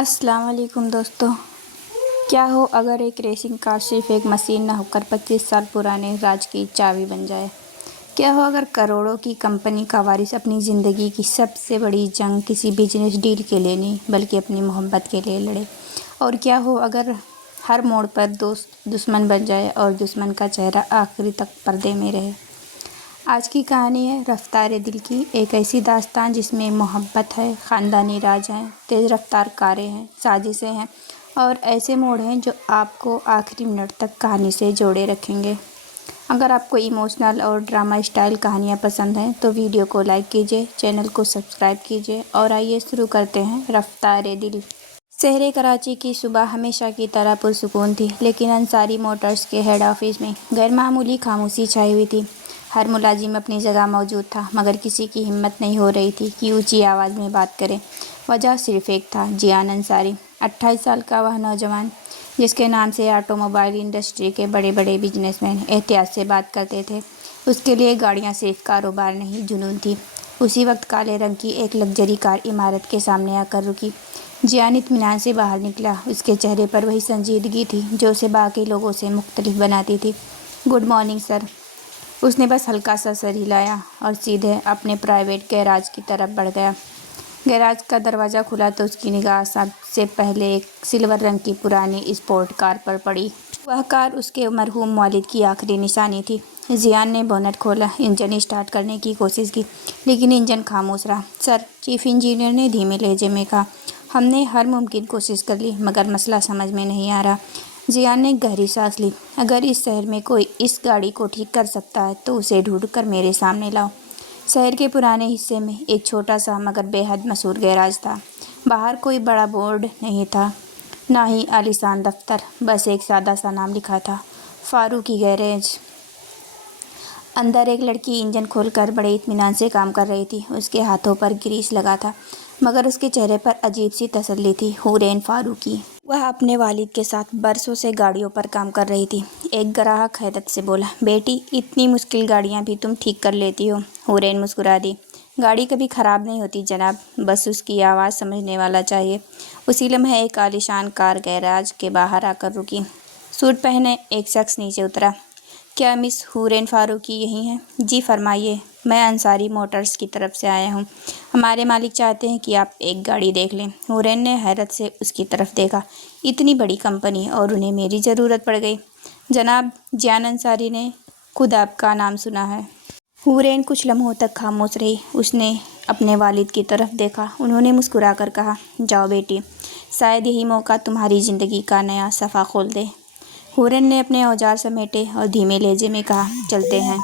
अस्सलाम वालेकुम दोस्तों। क्या हो अगर एक रेसिंग कार सिर्फ एक मशीन न होकर 25 साल पुराने राज की चाबी बन जाए। क्या हो अगर करोड़ों की कंपनी का वारिस अपनी ज़िंदगी की सबसे बड़ी जंग किसी बिजनेस डील के लिए नहीं बल्कि अपनी मोहब्बत के लिए लड़े। और क्या हो अगर हर मोड़ पर दोस्त दुश्मन बन जाए और दुश्मन का चेहरा आखिरी तक पर्दे में रहे। आज की कहानी है रफ्तार दिल की, एक ऐसी दास्तान जिसमें मोहब्बत है, ख़ानदानी राज हैं, तेज़ रफ्तार कारें हैं, साजिशें हैं और ऐसे मोड़ हैं जो आपको आखिरी मिनट तक कहानी से जोड़े रखेंगे। अगर आपको इमोशनल और ड्रामा स्टाइल कहानियाँ पसंद हैं तो वीडियो को लाइक कीजिए, चैनल को सब्सक्राइब कीजिए और आइए शुरू करते हैं रफ्तार दिल। शहर कराची की सुबह हमेशा की तरह पुरसुकून थी, लेकिन अंसारी मोटर्स के हेड ऑफिस में गैरमामूली खामोशी छाई हुई थी। हर मुलाजिम अपनी जगह मौजूद था, मगर किसी की हिम्मत नहीं हो रही थी कि ऊंची आवाज़ में बात करे। वजह सिर्फ एक था, जियान अंसारी। 28 साल का वह नौजवान जिसके नाम से ऑटोमोबाइल इंडस्ट्री के बड़े बड़े बिजनेसमैन एहतियात से बात करते थे। उसके लिए गाड़ियाँ सिर्फ कारोबार नहीं, जुनून थी। उसी वक्त काले रंग की एक लग्जरी कार इमारत के सामने आकर रुकी। जियान इत्मीनान से बाहर निकला। उसके चेहरे पर वही संजीदगी थी जो उसे बाकी लोगों से मुख्तलिफ बनाती थी। Good morning sir. उसने बस हल्का सा सर हिलाया और सीधे अपने प्राइवेट गैराज की तरफ बढ़ गया। गैराज का दरवाज़ा खुला तो उसकी निगाह सबसे पहले एक सिल्वर रंग की पुरानी स्पोर्ट कार पर पड़ी। वह कार उसके मरहूम वालिद की आखिरी निशानी थी। जियान ने बोनट खोला, इंजन स्टार्ट करने की कोशिश की, लेकिन इंजन खामोश रहा। सर, चीफ इंजीनियर ने धीमे लहजे में कहा, हमने हर मुमकिन कोशिश कर ली मगर मसला समझ में नहीं आ रहा। जियान ने गहरी सांस ली। अगर इस शहर में कोई इस गाड़ी को ठीक कर सकता है तो उसे ढूंढकर मेरे सामने लाओ। शहर के पुराने हिस्से में एक छोटा सा मगर बेहद मशहूर गैराज था। बाहर कोई बड़ा बोर्ड नहीं था, ना ही आलीशान दफ्तर, बस एक सादा सा नाम लिखा था, फारूकी गैरेज। अंदर एक लड़की इंजन खोलकर बड़े इत्मीनान से काम कर रही थी। उसके हाथों पर ग्रीस लगा था, मगर उसके चेहरे पर अजीब सी तसल्ली थी। हुरैन फारूकी। वह अपने वालिद के साथ बरसों से गाड़ियों पर काम कर रही थी। एक ग्राहक हैरत से बोला, बेटी, इतनी मुश्किल गाड़ियाँ भी तुम ठीक कर लेती हो। हुरैन मुस्कुरा दी। गाड़ी कभी ख़राब नहीं होती जनाब, बस उसकी आवाज़ समझने वाला चाहिए। उसी लम्हे एक आलीशान कार गैराज के बाहर आकर रुकी। सूट पहने एक शख्स नीचे उतरा। क्या मिस हुरैन फारूकी यही हैं? जी फरमाइए, मैं अंसारी मोटर्स की तरफ से आया हूँ। हमारे मालिक चाहते हैं कि आप एक गाड़ी देख लें। हुरैन ने हैरत से उसकी तरफ देखा। इतनी बड़ी कंपनी और उन्हें मेरी ज़रूरत पड़ गई। जनाब, जियान अंसारी ने खुद आपका नाम सुना है। हुरैन कुछ लम्हों तक खामोश रही। उसने अपने वालिद की तरफ देखा। उन्होंने मुस्कुरा कर कहा, जाओ बेटी, शायद यही मौका तुम्हारी ज़िंदगी का नया सफ़ा खोल दे। हुरैन ने अपने औजार समेटे और धीमे लहजे में कहा, चलते हैं।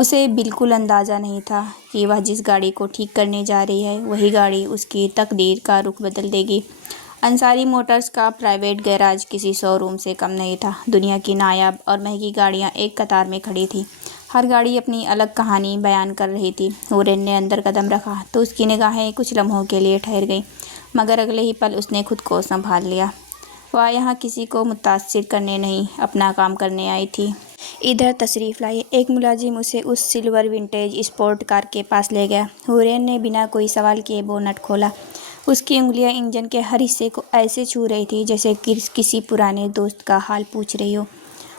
उसे बिल्कुल अंदाज़ा नहीं था कि वह जिस गाड़ी को ठीक करने जा रही है वही गाड़ी उसकी तकदीर का रुख बदल देगी। अंसारी मोटर्स का प्राइवेट गैराज किसी शोरूम से कम नहीं था। दुनिया की नायाब और महंगी गाड़ियां एक कतार में खड़ी थी। हर गाड़ी अपनी अलग कहानी बयान कर रही थी। हुरैन ने अंदर कदम रखा तो उसकी निगाहें कुछ लम्हों के लिए ठहर गईं, मगर अगले ही पल उसने खुद को संभाल लिया। वह यहाँ किसी को मुतासिर करने नहीं, अपना काम करने आई थी। इधर तशरीफ़ लाइए। एक मुलाजिम उसे उस सिल्वर विंटेज स्पोर्ट कार के पास ले गया। हुरैन ने बिना कोई सवाल किए बोनट खोला। उसकी उंगलियां इंजन के हर हिस्से को ऐसे छू रही थी जैसे किसी पुराने दोस्त का हाल पूछ रही हो।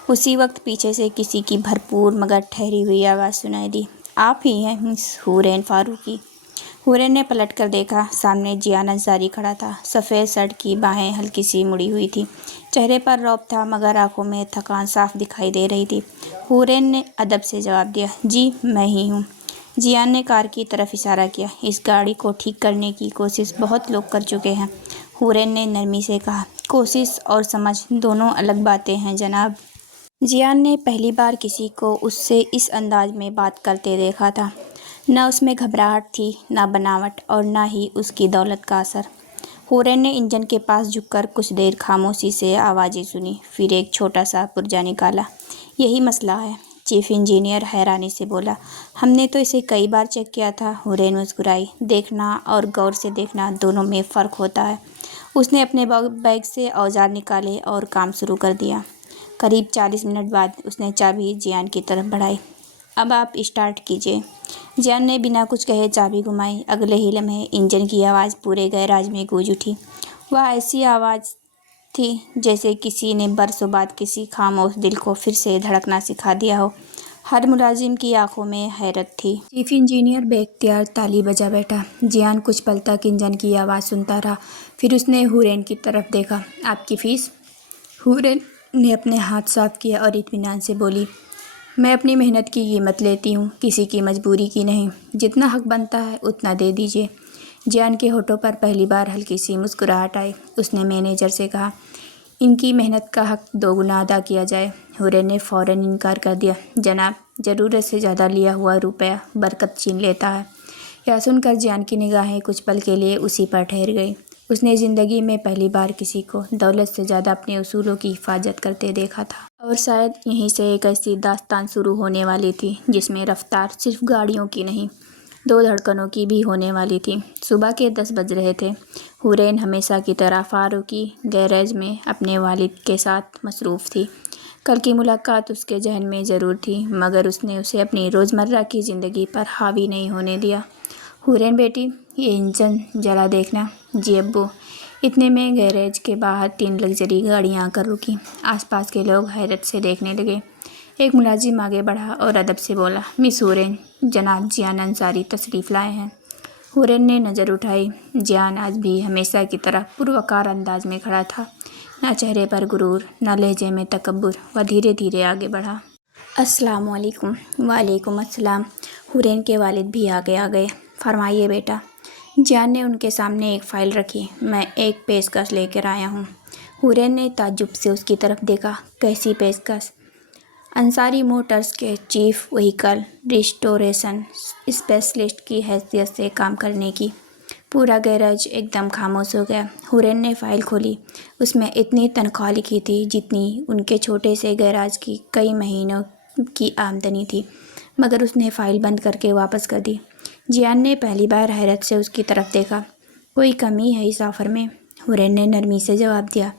उसी वक्त पीछे से किसी की भरपूर मगर ठहरी हुई आवाज़ सुनाई दी, आप ही हैं मिस हुरैन फारूकी? हुरैन ने पलट कर देखा। सामने जियान अंसारी खड़ा था। सफ़ेद शर्ट की बाहें हल्की सी मुड़ी हुई थी। चेहरे पर रौब था, मगर आंखों में थकान साफ दिखाई दे रही थी। हुरैन ने अदब से जवाब दिया, जी मैं ही हूँ। जियान ने कार की तरफ इशारा किया। इस गाड़ी को ठीक करने की कोशिश बहुत लोग कर चुके हैं। हुरैन ने नरमी से कहा, कोशिश और समझ दोनों अलग बातें हैं जनाब। जियान ने पहली बार किसी को उससे इस अंदाज में बात करते देखा था। न उसमें घबराहट थी, न बनावट और न ही उसकी दौलत का असर। हुरैन ने इंजन के पास झुककर कुछ देर खामोशी से आवाज़ें सुनी, फिर एक छोटा सा पुर्जा निकाला। यही मसला है, चीफ इंजीनियर हैरानी से बोला। हमने तो इसे कई बार चेक किया था। हुरैन मुस्कुराई। देखना और गौर से देखना दोनों में फ़र्क होता है। उसने अपने बैग से औजार निकाले और काम शुरू कर दिया। करीब 40 मिनट बाद उसने चाबी जियान की तरफ बढ़ाई। अब आप स्टार्ट कीजिए। जियान ने बिना कुछ कहे चाबी घुमाई। अगले ही लम्हे इंजन की आवाज़ पूरे गैराज में गूंज उठी। وہ ایسی آواز تھی جیسے کسی نے برسوں بعد کسی خاموش دل کو پھر سے دھڑکنا سکھا دیا ہو۔ ہر ملازم کی آنکھوں میں حیرت تھی۔ چیف انجینئر بے اختیار تالی بجا بیٹھا۔ جیان کچھ پل تک انجن کی آواز سنتا رہا، پھر اس نے ہورین کی طرف دیکھا۔ آپ کی فیس؟ ہورین نے اپنے ہاتھ صاف کیا اور اطمینان سے بولی، میں اپنی محنت کی قیمت لیتی ہوں، کسی کی مجبوری کی نہیں۔ جتنا حق بنتا ہے اتنا دے دیجیے۔ جیان کے ہونٹوں پر پہلی بار ہلکی سی مسکراہٹ آئی۔ اس نے مینیجر سے کہا، ان کی محنت کا حق دوگنا ادا کیا جائے۔ ہورین نے فوراً انکار کر دیا، جناب، ضرورت سے زیادہ لیا ہوا روپیہ برکت چھین لیتا ہے۔ یہ سن کر جیان کی نگاہیں کچھ پل کے لیے اسی پر ٹھہر گئی۔ اس نے زندگی میں پہلی بار کسی کو دولت سے زیادہ اپنے اصولوں کی حفاظت کرتے دیکھا تھا۔ اور شاید یہیں سے ایک ایسی داستان شروع ہونے والی تھی جس میں رفتار صرف گاڑیوں کی نہیں، دو دھڑکنوں کی بھی ہونے والی تھی۔ صبح کے 10 بج رہے تھے۔ ہورین ہمیشہ کی طرح فاروقی گیراج میں اپنے والد کے ساتھ مصروف تھی۔ کل کی ملاقات اس کے ذہن میں ضرور تھی، مگر اس نے اسے اپنی روزمرہ کی زندگی پر حاوی نہیں ہونے دیا۔ ہورین بیٹی، یہ انجن ذرا دیکھنا۔ جی ابو۔ اتنے میں گیراج کے باہر 3 لگژری گاڑیاں آ کر رکیں۔ آس پاس کے لوگ حیرت سے دیکھنے لگے۔ ایک ملازم آگے بڑھا اور ادب سے بولا، مس ہورین، جناب جیان انصاری تشریف لائے ہیں۔ ہورین نے نظر اٹھائی۔ جیان آج بھی ہمیشہ کی طرح پروقار انداز میں کھڑا تھا، نہ چہرے پر غرور، نہ لہجے میں تکبر۔ وہ دھیرے دھیرے آگے بڑھا۔ السلام علیکم۔ وعلیکم السلام۔ ہورین کے والد بھی آگے آ گئے۔ فرمائیے بیٹا۔ جیان نے ان کے سامنے ایک فائل رکھی۔ میں ایک پیشکش لے کر آیا ہوں۔ ہورین نے تعجب سے اس کی طرف دیکھا۔ کیسی پیشکش؟ انصاری موٹرز کے چیف وہیکل ریسٹوریشن اسپیشلسٹ کی حیثیت سے کام کرنے کی۔ پورا گیراج ایک دم خاموش ہو گیا۔ ہورین نے فائل کھولی۔ اس میں اتنی تنخواہ لکھی تھی جتنی ان کے چھوٹے سے گیراج کی کئی مہینوں کی آمدنی تھی، مگر اس نے فائل بند کر کے واپس کر دی۔ جیان نے پہلی بار حیرت سے اس کی طرف دیکھا۔ کوئی کمی ہے اس آفر میں؟ ہورین نے نرمی سے جواب دیا،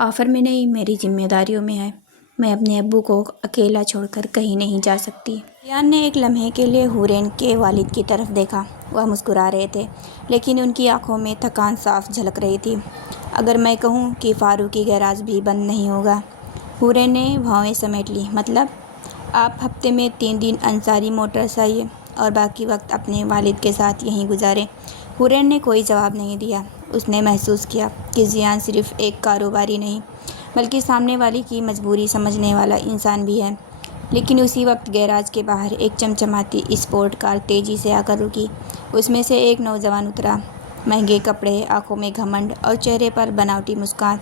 آفر میں نہیں، میری ذمہ داریوں میں ہے۔ میں اپنے ابو کو اکیلا چھوڑ کر کہیں نہیں جا سکتی۔ جیان نے ایک لمحے کے لیے ہورین کے والد کی طرف دیکھا۔ وہ مسکرا رہے تھے، لیکن ان کی آنکھوں میں تھکان صاف جھلک رہی تھی۔ اگر میں کہوں کہ فاروقی گیراج بھی بند نہیں ہوگا؟ ہورین نے بھویں سمیٹ لی۔ مطلب؟ آپ ہفتے میں 3 دن انصاری موٹرز آئیے اور باقی وقت اپنے والد کے ساتھ یہیں گزاریں۔ ہورین نے کوئی جواب نہیں دیا۔ اس نے محسوس کیا کہ جیان صرف ایک کاروباری نہیں، بلکہ سامنے والی کی مجبوری سمجھنے والا انسان بھی ہے۔ لیکن اسی وقت گیراج کے باہر ایک چمچماتی اسپورٹ کار تیزی سے آ کر رکی۔ اس میں سے ایک نوجوان اترا، مہنگے کپڑے، آنکھوں میں گھمنڈ اور چہرے پر بناوٹی مسکان۔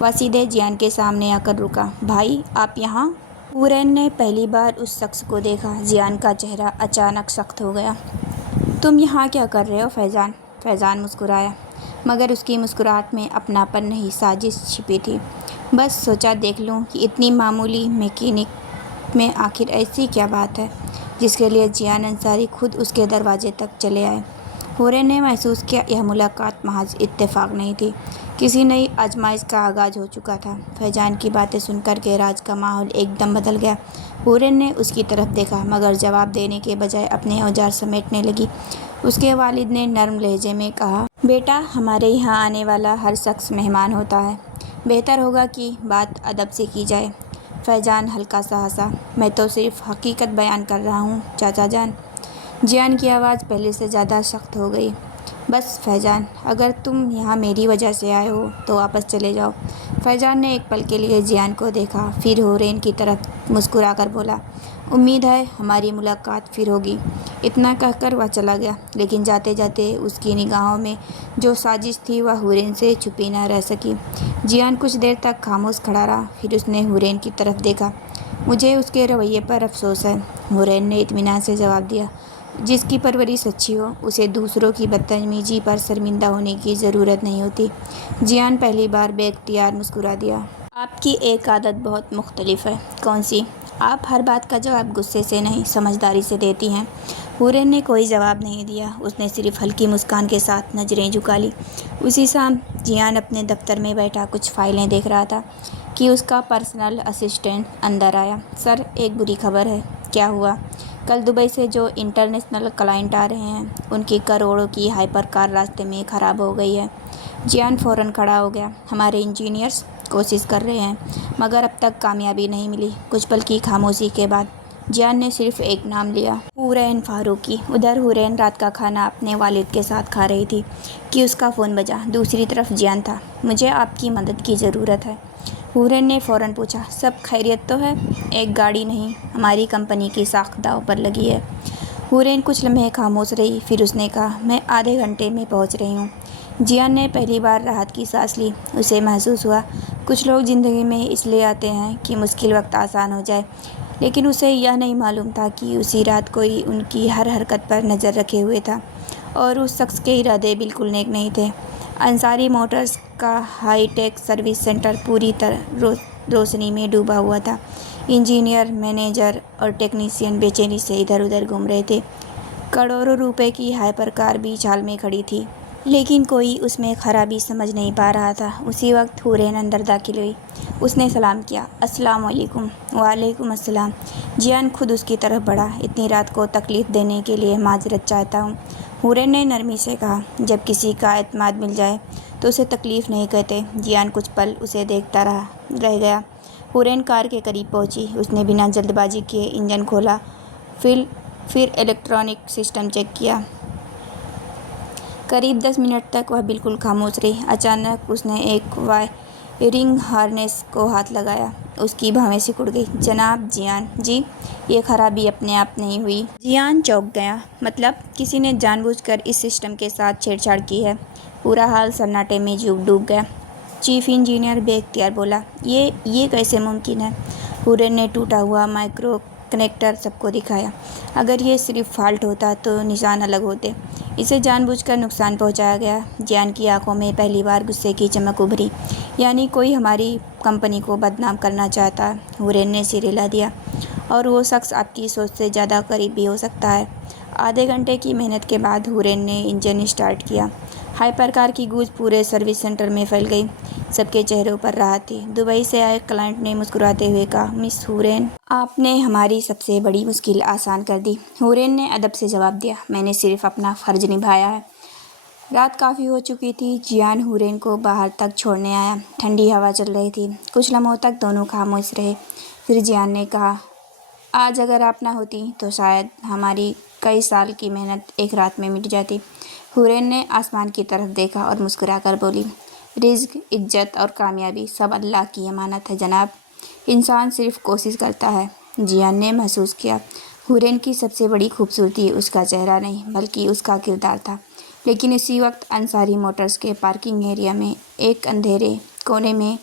وہ سیدھے جیان کے سامنے آ کر رکا۔ بھائی، آپ یہاں؟ ہورین نے پہلی بار اس شخص کو دیکھا۔ جیان کا چہرہ اچانک سخت ہو گیا۔ تم یہاں کیا کر رہے ہو فیضان؟ فیضان مسکرایا، مگر اس کی مسکراہٹ میں اپناپن نہیں، سازش چھپی تھی۔ بس سوچا دیکھ لوں کہ اتنی معمولی میکینک میں آخر ایسی کیا بات ہے جس کے لیے جیان انصاری خود اس کے دروازے تک چلے آئے۔ ہورین نے محسوس کیا یہ ملاقات محض اتفاق نہیں تھی، کسی نئی آزمائش کا آغاز ہو چکا تھا۔ فیضان کی باتیں سن کر گیراج کا ماحول ایک دم بدل گیا۔ ہورین نے اس کی طرف دیکھا، مگر جواب دینے کے بجائے اپنے اوزار سمیٹنے لگی۔ اس کے والد نے نرم لہجے میں کہا، بیٹا، ہمارے یہاں آنے والا ہر شخص مہمان ہوتا ہے، بہتر ہوگا کہ بات ادب سے کی جائے۔ فیضان ہلکا سا ہنسا، میں تو صرف حقیقت بیان کر رہا ہوں چاچا جان۔ جیان کی آواز پہلے سے زیادہ سخت ہو گئی۔ بس فیضان، اگر تم یہاں میری وجہ سے آئے ہو تو واپس چلے جاؤ۔ فیضان نے ایک پل کے لیے جیان کو دیکھا، پھر ہورین کی طرف مسکرا کر بولا، امید ہے ہماری ملاقات پھر ہوگی۔ اتنا کہہ کر وہ چلا گیا، لیکن جاتے جاتے اس کی نگاہوں میں جو سازش تھی وہ ہورین سے چھپی نہ رہ سکی۔ جیان کچھ دیر تک خاموش کھڑا رہا، پھر اس نے ہورین کی طرف دیکھا۔ مجھے اس کے رویے پر افسوس ہے، ہورین نے اطمینان سے جواب دیا۔ جس کی پرورش اچھی ہو، اسے دوسروں کی بدتمیزی پر شرمندہ ہونے کی ضرورت نہیں ہوتی۔ جیان پہلی بار بے اختیار مسکرا دیا۔ آپ کی ایک عادت بہت مختلف ہے۔ کون سی؟ آپ ہر بات کا جواب غصے سے نہیں، سمجھداری سے دیتی ہیں۔ ہورین نے کوئی جواب نہیں دیا، اس نے صرف ہلکی مسکان کے ساتھ نظریں جھکا لیں۔ اسی شام جیان اپنے دفتر میں بیٹھا کچھ فائلیں دیکھ رہا تھا کہ اس کا پرسنل اسسٹنٹ اندر آیا۔ سر، ایک بری خبر ہے۔ کیا ہوا؟ कल दुबई से जो इंटरनेशनल क्लाइंट आ रहे हैं उनकी करोड़ों की हाइपर कार रास्ते में ख़राब हो गई है। जियान फ़ौरन खड़ा हो गया। हमारे इंजीनियर्स कोशिश कर रहे हैं मगर अब तक कामयाबी नहीं मिली। कुछ पल की खामोशी के बाद जियान ने सिर्फ एक नाम लिया, हुरैन फारूकी। उधर हुरैन रात का खाना अपने वालिद के साथ खा रही थी कि उसका फ़ोन बजा। दूसरी तरफ जियान था। मुझे आपकी मदद की ज़रूरत है। हुरैन ने फ़ौरन पूछा, सब खैरियत तो है? एक गाड़ी नहीं, हमारी कंपनी की साख दांव पर लगी है। हुरैन कुछ लम्हे खामोश रही, फिर उसने कहा, मैं आधे घंटे में पहुंच रही हूँ। जियान ने पहली बार राहत की सांस ली। उसे महसूस हुआ कुछ लोग ज़िंदगी में इसलिए आते हैं कि मुश्किल वक्त आसान हो जाए, लेकिन उसे यह नहीं मालूम था कि उसी रात कोई उनकी हर हरकत पर नज़र रखे हुए था और उस शख्स के इरादे बिल्कुल नेक नहीं थे। अंसारी मोटर्स का हाई टेक सर्विस सेंटर पूरी तरह रोशनी में डूबा हुआ था। इंजीनियर, मैनेजर और टेक्नीशियन बेचैनी से इधर उधर घूम रहे थे। करोड़ों रुपए की हाइपर कार बीच हाल में खड़ी थी, लेकिन कोई उसमें खराबी समझ नहीं पा रहा था। उसी वक्त हुरैन अंदर दाखिल हुई। उसने सलाम किया, अस्सलाम वालेकुम। वालेकुम अस्सलाम। जियान खुद उसकी तरफ बढ़ा। इतनी रात को तकलीफ़ देने के लिए माजरत चाहता हूँ, हुरैन ने नरमी से कहा। जब किसी का एतमाद मिल जाए तो उसे तकलीफ़ नहीं कहते। जियान कुछ पल उसे देखता रह गया। हुरैन कार के करीब पहुंची। उसने बिना जल्दबाजी किए इंजन खोला, फिर इलेक्ट्रॉनिक सिस्टम चेक किया। करीब 10 मिनट तक वह बिल्कुल खामोश रही। अचानक उसने एक वायरिंग हार्नेस को हाथ लगाया। उसकी भवें सिकुड़ गई। जनाब जियान जी, ये खराबी अपने आप नहीं हुई। जियान चौंक गया। मतलब किसी ने जानबूझकर इस सिस्टम के साथ छेड़छाड़ की है? पूरा हाल सन्नाटे में डूब गया। चीफ इंजीनियर बेख्तियार बोला, ये कैसे मुमकिन है? हुरैन ने टूटा हुआ माइक्रो कनेक्टर सबको दिखाया। अगर ये सिर्फ फॉल्ट होता तो निशान अलग होते। इसे जानबूझकर नुकसान पहुंचाया गया। जियान की आंखों में पहली बार गुस्से की चमक उभरी। यानी कोई हमारी कंपनी को बदनाम करना चाहता है। हुरैन ने सिर हिला दिया। और वो शख्स आपकी सोच से ज़्यादा करीब भी हो सकता है। आधे घंटे की मेहनत के बाद हुरैन ने इंजन स्टार्ट किया। हाइपर कार की गूंज पूरे सर्विस सेंटर में फैल गई। सबके चेहरों पर राहत थी। दुबई से आए क्लाइंट ने मुस्कुराते हुए कहा, मिस हुरैन, आपने हमारी सबसे बड़ी मुश्किल आसान कर दी। हुरैन ने अदब से जवाब दिया, मैंने सिर्फ अपना फ़र्ज निभाया है। रात काफ़ी हो चुकी थी। जियान हुरैन को बाहर तक छोड़ने आया। ठंडी हवा चल रही थी। कुछ लम्हों तक दोनों खामोश रहे। फिर जियान ने कहा, आज अगर आप ना होती तो शायद हमारी कई साल की मेहनत एक रात में मिट जाती। हुरैन ने आसमान की तरफ देखा और मुस्कुराकर बोली, रिज़्क, इज्जत और कामयाबी सब अल्लाह की अमानत है जनाब। इंसान सिर्फ कोशिश करता है। जियान ने महसूस किया हुरैन की सबसे बड़ी खूबसूरती उसका चेहरा नहीं बल्कि उसका किरदार था। लेकिन इसी वक्त अंसारी मोटर्स के पार्किंग एरिया में एक अंधेरे कोने में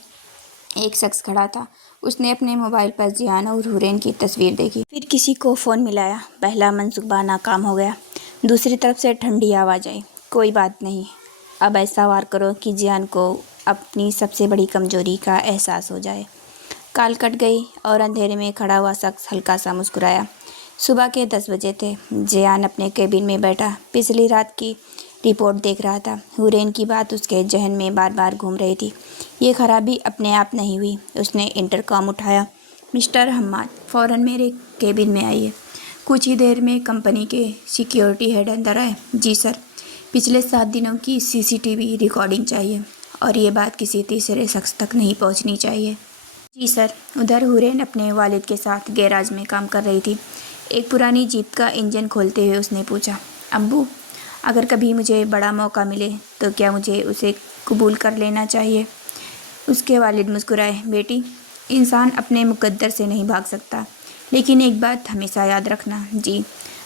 एक शख्स खड़ा था। उसने अपने मोबाइल पर जियान और हुरैन की तस्वीर देखी। फिर किसी को फ़ोन मिलाया। पहला मनसूबा नाकाम हो गया। दूसरी तरफ से ठंडी आवाज़ आई, कोई बात नहीं, अब ऐसा वार करो कि जियान को अपनी सबसे बड़ी कमजोरी का एहसास हो जाए। कॉल कट गई और अंधेरे में खड़ा हुआ शख्स हल्का सा मुस्कुराया। सुबह के 10 बजे थे। जियान अपने केबिन में बैठा पिछली रात की रिपोर्ट देख रहा था। हुरैन की बात उसके जहन में बार बार घूम रही थी। ये खराबी अपने आप नहीं हुई। उसने इंटरकॉम उठाया, मिस्टर हम्माद, फ़ौरन मेरे केबिन में आइए। कुछ ही देर में कंपनी के सिक्योरिटी हेड अंदर आए। जी सर, पिछले 7 दिनों की सीसीटीवी रिकॉर्डिंग चाहिए और ये बात किसी तीसरे शख्स तक नहीं पहुंचनी चाहिए। जी सर। उधर हुरैन अपने वालिद के साथ गैराज में काम कर रही थी। एक पुरानी जीप का इंजन खोलते हुए उसने पूछा, अब्बू, अगर कभी मुझे बड़ा मौका मिले तो क्या मुझे उसे कबूल कर लेना चाहिए? उसके वालिद मुस्कुराए, बेटी, इंसान अपने मुकद्दर से नहीं भाग सकता, लेकिन एक बात हमेशा याद रखना। जी,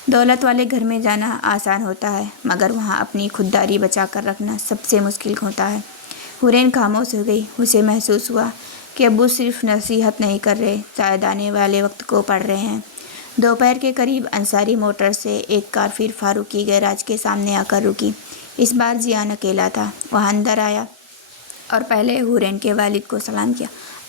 दौलत वाले घर में जाना आसान होता है मगर वहाँ अपनी खुददारी बचा कर रखना सबसे मुश्किल होता है। हुरैन खामोश हो गई। उसे महसूस हुआ कि अब्बू सिर्फ नसीहत नहीं कर रहे, शायद आने वाले वक्त को पढ़ रहे हैं। दोपहर के करीब अंसारी मोटर से एक कार फिर फारूकी गैराज के सामने आकर रुकी। इस बार जियान अकेला था। वह अंदर आया और पहले हुरैन के वालिद को सलाम किया,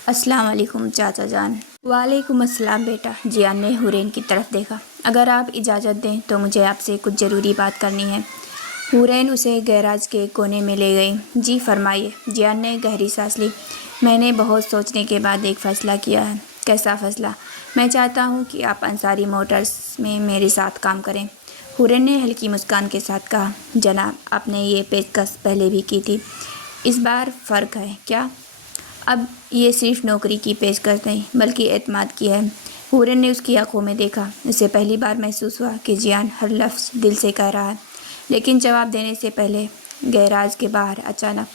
अस्सलाम वालेकुम चाचा जान। वालेकुम अस्सलाम बेटा। जियान ने हुरैन की तरफ देखा। अगर आप इजाज़त दें तो मुझे आपसे कुछ ज़रूरी बात करनी है। हुरैन उसे गैराज के कोने में ले गई। जी फरमाइए। जियान ने गहरी सांस ली। मैंने बहुत सोचने के बाद एक फ़ैसला किया है। कैसा फैसला। मैं चाहता हूँ कि आप अंसारी मोटर्स में मेरे साथ काम करें। हुरैन ने हल्की मुस्कान के साथ कहा, जनाब, आपने ये पेशकश पहले भी की थी, इस बार फ़र्क है क्या? अब ये सिर्फ नौकरी की पेशकश नहीं बल्कि एतमाद की है। हुरैन ने उसकी आंखों में देखा। उसे पहली बार महसूस हुआ कि जियान हर लफ्ज़ दिल से कह रहा है। लेकिन जवाब देने से पहले गैराज के बाहर अचानक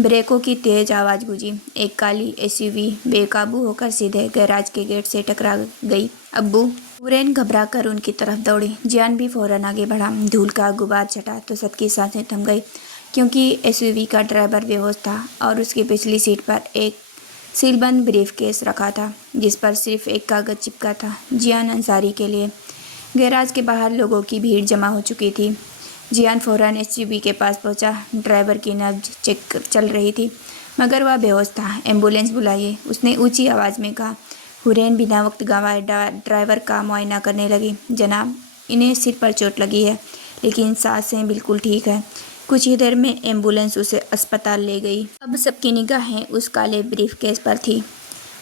ब्रेकों की तेज़ आवाज़ गूंजी। एक काली एसयूवी बेकाबू होकर सीधे गैराज के गेट से टकरा गई। अब्बू! हुरैन घबरा कर उनकी तरफ दौड़ी। जियान भी फौरन आगे बढ़ा। धूल का गुबार छटा तो सबकी सांसें थम गई, क्योंकि एसयूवी का ड्राइवर बेहोश था और उसकी पिछली सीट पर एक सीलबंद ब्रीफकेस रखा था, जिस पर सिर्फ एक कागज़ चिपका था, जियान अंसारी के लिए। गैराज के बाहर लोगों की भीड़ जमा हो चुकी थी। जियान फौरन एसयूवी के पास पहुंचा। ड्राइवर की नब्ज चेक चल रही थी, मगर वह बेहोश था। एम्बुलेंस बुलाइए, उसने ऊंची आवाज़ में कहा। हुरैन बिना वक्त गंवाए ड्राइवर का मुआयना करने लगी। जनाब, इन्हें सिर पर चोट लगी है, लेकिन सांसें बिल्कुल ठीक है। कुछ ही देर में एम्बुलेंस उसे अस्पताल ले गई। अब सबकी निगाहें उस काले ब्रीफकेस पर थी।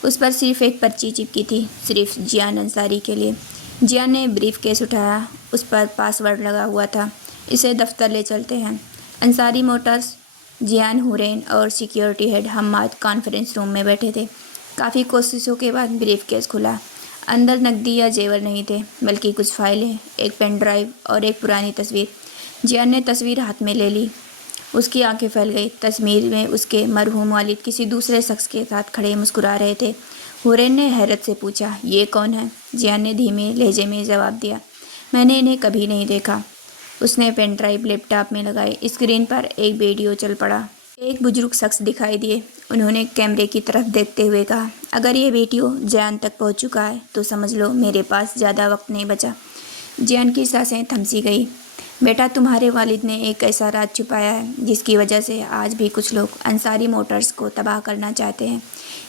उस पर सिर्फ एक पर्ची चिपकी थी, सिर्फ जियान अंसारी के लिए। जियान ने ब्रीफकेस उठाया। उस पर पासवर्ड लगा हुआ था। इसे दफ्तर ले चलते हैं। अंसारी मोटर्स। जियान, हुरैन और security head Hammad conference room में बैठे थे। काफ़ी कोशिशों के बाद ब्रीफकेस खुला। अंदर नकदी या जेवर नहीं थे, बल्कि कुछ फाइलें, एक पेन ड्राइव और एक पुरानी तस्वीर। जियान ने तस्वीर हाथ में ले ली। उसकी आंखें फैल गई। तस्वीर में उसके मरहूम वालिद किसी दूसरे शख्स के साथ खड़े मुस्कुरा रहे थे। हुरैन ने हैरत से पूछा, ये कौन है? जियान ने धीमे लहजे में जवाब दिया, मैंने इन्हें कभी नहीं देखा। उसने पेन ड्राइव लैपटॉप में लगाई। स्क्रीन पर एक वीडियो चल पड़ा। एक बुजुर्ग शख्स दिखाई दिए। उन्होंने कैमरे की तरफ देखते हुए कहा, अगर ये वीडियो जियान तक पहुंच चुका है तो समझ लो मेरे पास ज़्यादा वक्त नहीं बचा। जियान की सांसें थमसी गई। बेटा, तुम्हारे वालिद ने एक ऐसा राज छुपाया है जिसकी वजह से आज भी कुछ लोग अंसारी मोटर्स को तबाह करना चाहते हैं।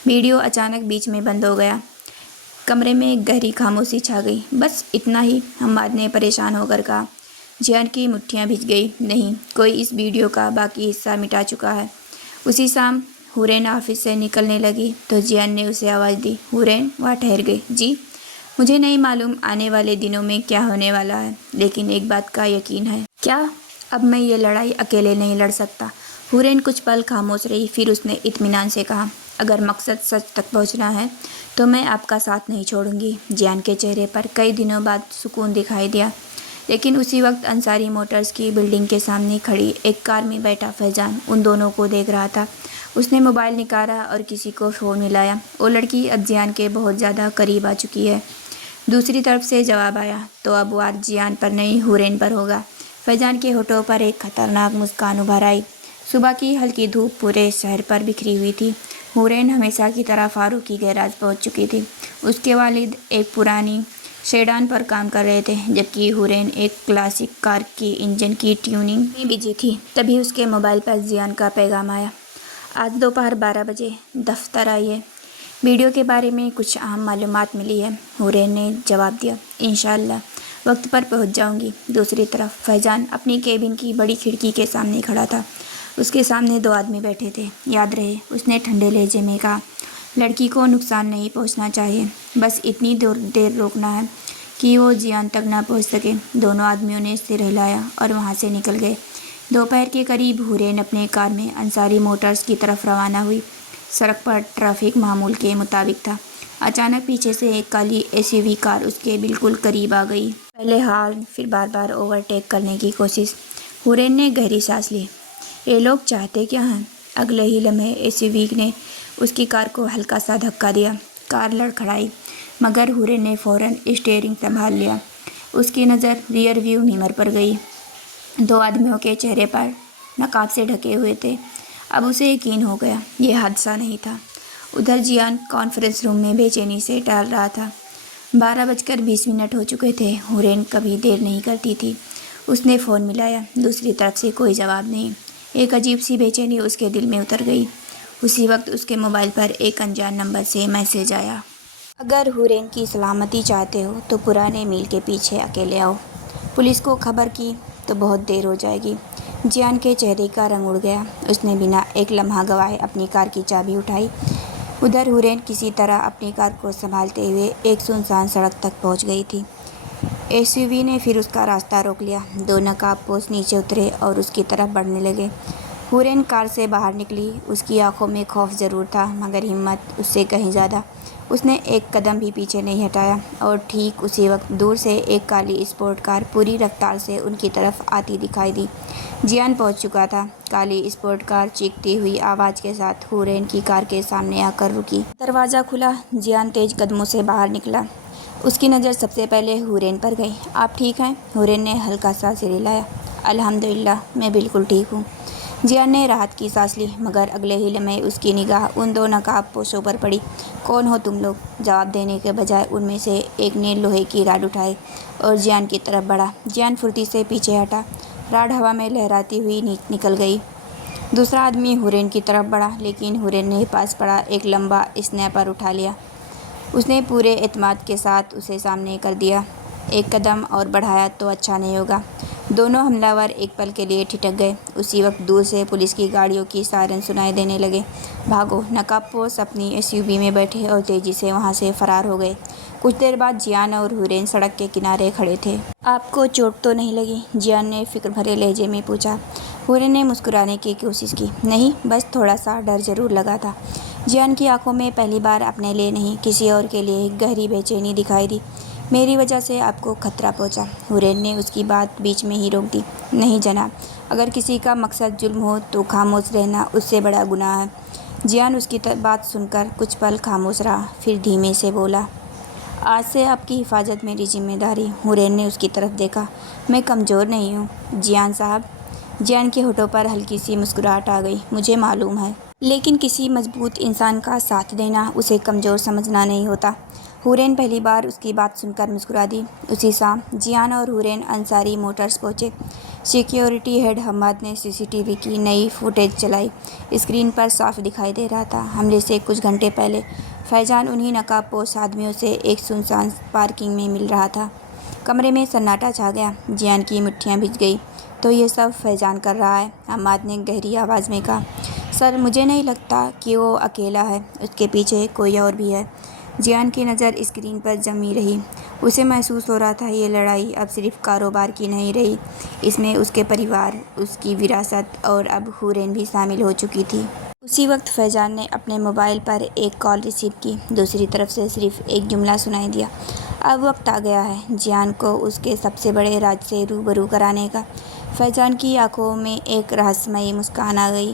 वीडियो अचानक बीच में बंद हो गया। कमरे में एक गहरी खामोशी छा गई। बस इतना ही? हम्माद ने परेशान होकर कहा। जियान की मुट्ठियां भिज गई। नहीं, कोई इस वीडियो का बाकी हिस्सा मिटा चुका है। उसी शाम हुरैन ऑफिस से निकलने लगी तो जियान ने उसे आवाज़ दी। हुरैन, वह ठहर गई। जी? मुझे नहीं मालूम आने वाले दिनों में क्या होने वाला है, लेकिन एक बात का यकीन है। क्या? अब मैं ये लड़ाई अकेले नहीं लड़ सकता। हुरैन कुछ पल खामोश रही, फिर उसने इत्मीनान से कहा, अगर मकसद सच तक पहुंचना है तो मैं आपका साथ नहीं छोड़ूंगी। जियान के चेहरे पर कई दिनों बाद सुकून दिखाई दिया। लेकिन उसी वक्त अंसारी मोटर्स की बिल्डिंग के सामने खड़ी एक कार में बैठा फैजान उन दोनों को देख रहा था। उसने मोबाइल निकाला और किसी को फ़ोन मिलाया। वो लड़की अब जियान के बहुत ज़्यादा करीब आ चुकी है। दूसरी तरफ से जवाब आया, तो अब वार जियान पर नहीं, हुरैन पर होगा। फैजान के होठों पर एक खतरनाक मुस्कान उभर आई। सुबह की हल्की धूप पूरे शहर पर बिखरी हुई थी। हुरैन हमेशा की तरह फारूक की गैराज पहुंच चुकी थी। उसके वालिद एक पुरानी सेडान पर काम कर रहे थे, जबकि हुरैन एक क्लासिक कार की इंजन की ट्यूनिंग में बिजी थी। तभी उसके मोबाइल पर जियान का पैगाम आया, आज दोपहर 12 बजे दफ्तर आइए, वीडियो के बारे में कुछ अहम मालूमात मिली है। हुरैन ने जवाब दिया, इंशाअल्लाह वक्त पर पहुंच जाऊंगी। दूसरी तरफ फैजान अपनी केबिन की बड़ी खिड़की के सामने खड़ा था। उसके सामने दो आदमी बैठे थे। याद रहे, उसने ठंडे लहजे में कहा, लड़की को नुकसान नहीं पहुंचना चाहिए, बस इतनी देर रोकना है कि वो जियान तक ना पहुंच सके। दोनों आदमियों ने सिर हिलाया और वहां से निकल गए। दोपहर के करीब हुरैन अपने कार में अंसारी मोटर्स की तरफ रवाना हुई। सड़क पर ट्रैफिक मामूल के मुताबिक था। अचानक पीछे से एक काली एसयूवी कार उसके बिल्कुल करीब आ गई। पहले हॉर्न, फिर बार बार ओवरटेक करने की कोशिश। हुरैन ने गहरी सांस ली। ये लोग चाहते क्या हैं? अगले ही लम्हे एसयूवी ने उसकी कार को हल्का सा धक्का दिया। कार लड़खड़ाई, मगर हुरैन ने फ़ौरन स्टीयरिंग संभाल लिया। उसकी नज़र रियर व्यू मिरर पर गई। दो आदमियों के चेहरे पर नकाब से ढके हुए थे। अब उसे यकीन हो गया, ये हादसा नहीं था। उधर जियान कॉन्फ्रेंस रूम में बेचैनी से टहल रहा था। 12:20 हो चुके थे। हुरैन कभी देर नहीं करती थी। उसने फ़ोन मिलाया। दूसरी तरफ से कोई जवाब नहीं। एक अजीब सी बेचैनी उसके दिल में उतर गई। उसी वक्त उसके मोबाइल पर एक अनजान नंबर से मैसेज आया, अगर हुरैन की सलामती चाहते हो तो पुराने मील के पीछे अकेले आओ। पुलिस को खबर की तो बहुत देर हो जाएगी। जियान के चेहरे का रंग उड़ गया। उसने बिना एक लम्हा गवाए अपनी कार की चाबी उठाई। ادھر حورین کسی طرح اپنی کار کو سنبھالتے ہوئے ایک سنسان سڑک تک پہنچ گئی تھی۔ ایس یو وی نے پھر اس کا راستہ روک لیا۔ دو نقاب پوش نیچے اترے اور اس کی طرف بڑھنے لگے۔ حورین کار سے باہر نکلی۔ اس کی آنکھوں میں خوف ضرور تھا مگر ہمت اس سے کہیں زیادہ۔ اس نے ایک قدم بھی پیچھے نہیں ہٹایا اور ٹھیک اسی وقت دور سے ایک کالی اسپورٹ کار پوری رفتار سے ان کی طرف آتی دکھائی دی۔ جیان پہنچ چکا تھا۔ کالی اسپورٹ کار چیختی ہوئی آواز کے ساتھ حورین کی کار کے سامنے آ کر رکی۔ دروازہ کھلا۔ جیان تیز قدموں سے باہر نکلا۔ اس کی نظر سب سے پہلے حورین پر گئی۔ آپ ٹھیک ہیں؟ حورین نے ہلکا سا سر ہلایا۔ الحمدللہ میں بالکل ٹھیک ہوں۔ جیان نے راحت کی سانس لی مگر اگلے ہی لمحے اس کی نگاہ ان دو نقاب پوشوں پر پڑی۔ کون ہو تم لوگ؟ جواب دینے کے بجائے ان میں سے ایک نے لوہے کی راڈ اٹھائی اور جیان کی طرف بڑھا۔ جیان پھرتی سے پیچھے ہٹا۔ راڈ ہوا میں لہراتی ہوئی نکل گئی۔ دوسرا آدمی حورین کی طرف بڑھا لیکن حورین نے پاس پڑا ایک لمبا اسنیپر اٹھا لیا۔ اس نے پورے اعتماد کے ساتھ اسے سامنے کر دیا۔ ایک قدم اور بڑھایا تو اچھا نہیں ہوگا۔ دونوں حملہ ور ایک پل کے لیے ٹھٹک گئے۔ اسی وقت دور سے پولیس کی گاڑیوں کی سائرن سنائی دینے لگے۔ بھاگو! نقاب پوش اپنی ایس یو وی میں بیٹھے اور تیزی سے وہاں سے فرار ہو گئے۔ کچھ دیر بعد جیان اور حورین سڑک کے کنارے کھڑے تھے۔ آپ کو چوٹ تو نہیں لگی؟ جیان نے فکر بھرے لہجے میں پوچھا۔ حورین نے مسکرانے کی کوشش کی۔ نہیں، بس تھوڑا سا ڈر ضرور لگا تھا۔ جیان کی آنکھوں میں پہلی بار اپنے لیے نہیں کسی اور کے لیے گہری بے چینی دکھائی دی۔ میری وجہ سے آپ کو خطرہ پہنچا؟ حورین نے اس کی بات بیچ میں ہی روک دی۔ نہیں جناب، اگر کسی کا مقصد ظلم ہو تو خاموش رہنا اس سے بڑا گناہ ہے۔ جیان اس کی بات سن کر کچھ پل خاموش رہا پھر دھیمے سے بولا۔ آج سے آپ کی حفاظت میری ذمہ داری۔ حورین نے اس کی طرف دیکھا۔ میں کمزور نہیں ہوں جیان صاحب۔ جیان کے ہونٹوں پر ہلکی سی مسکراہٹ آ گئی۔ مجھے معلوم ہے، لیکن کسی مضبوط انسان کا ساتھ دینا اسے کمزور سمجھنا نہیں ہوتا۔ حورین پہلی بار اس کی بات سن کر مسکرا دی۔ اسی شام جیان اور حورین انصاری موٹرز پہنچے۔ سیکیورٹی ہیڈ حماد نے سی سی ٹی وی کی نئی فوٹیج چلائی۔ اسکرین پر صاف دکھائی دے رہا تھا، حملے سے کچھ گھنٹے پہلے فیضان انہی نقاب پوش آدمیوں سے ایک سنسان پارکنگ میں مل رہا تھا۔ کمرے میں سناٹا چھا گیا۔ جیان کی مٹھیاں بھیج گئی۔ تو یہ سب فیضان کر رہا ہے؟ حماد نے گہری آواز میں کہا۔ سر، مجھے نہیں لگتا کہ وہ اکیلا ہے، اس کے پیچھے کوئی اور بھی ہے۔ جیان کی نظر اسکرین پر جمی رہی۔ اسے محسوس ہو رہا تھا یہ لڑائی اب صرف کاروبار کی نہیں رہی، اس میں اس کے پریوار، اس کی وراثت اور اب حورین بھی شامل ہو چکی تھی۔ اسی وقت فیضان نے اپنے موبائل پر ایک کال ریسیو کی۔ دوسری طرف سے صرف ایک جملہ سنائی دیا۔ اب وقت آ گیا ہے جیان کو اس کے سب سے بڑے راز سے روبرو کرانے کا۔ فیضان کی آنکھوں میں ایک رہسمئی مسکان آ گئی۔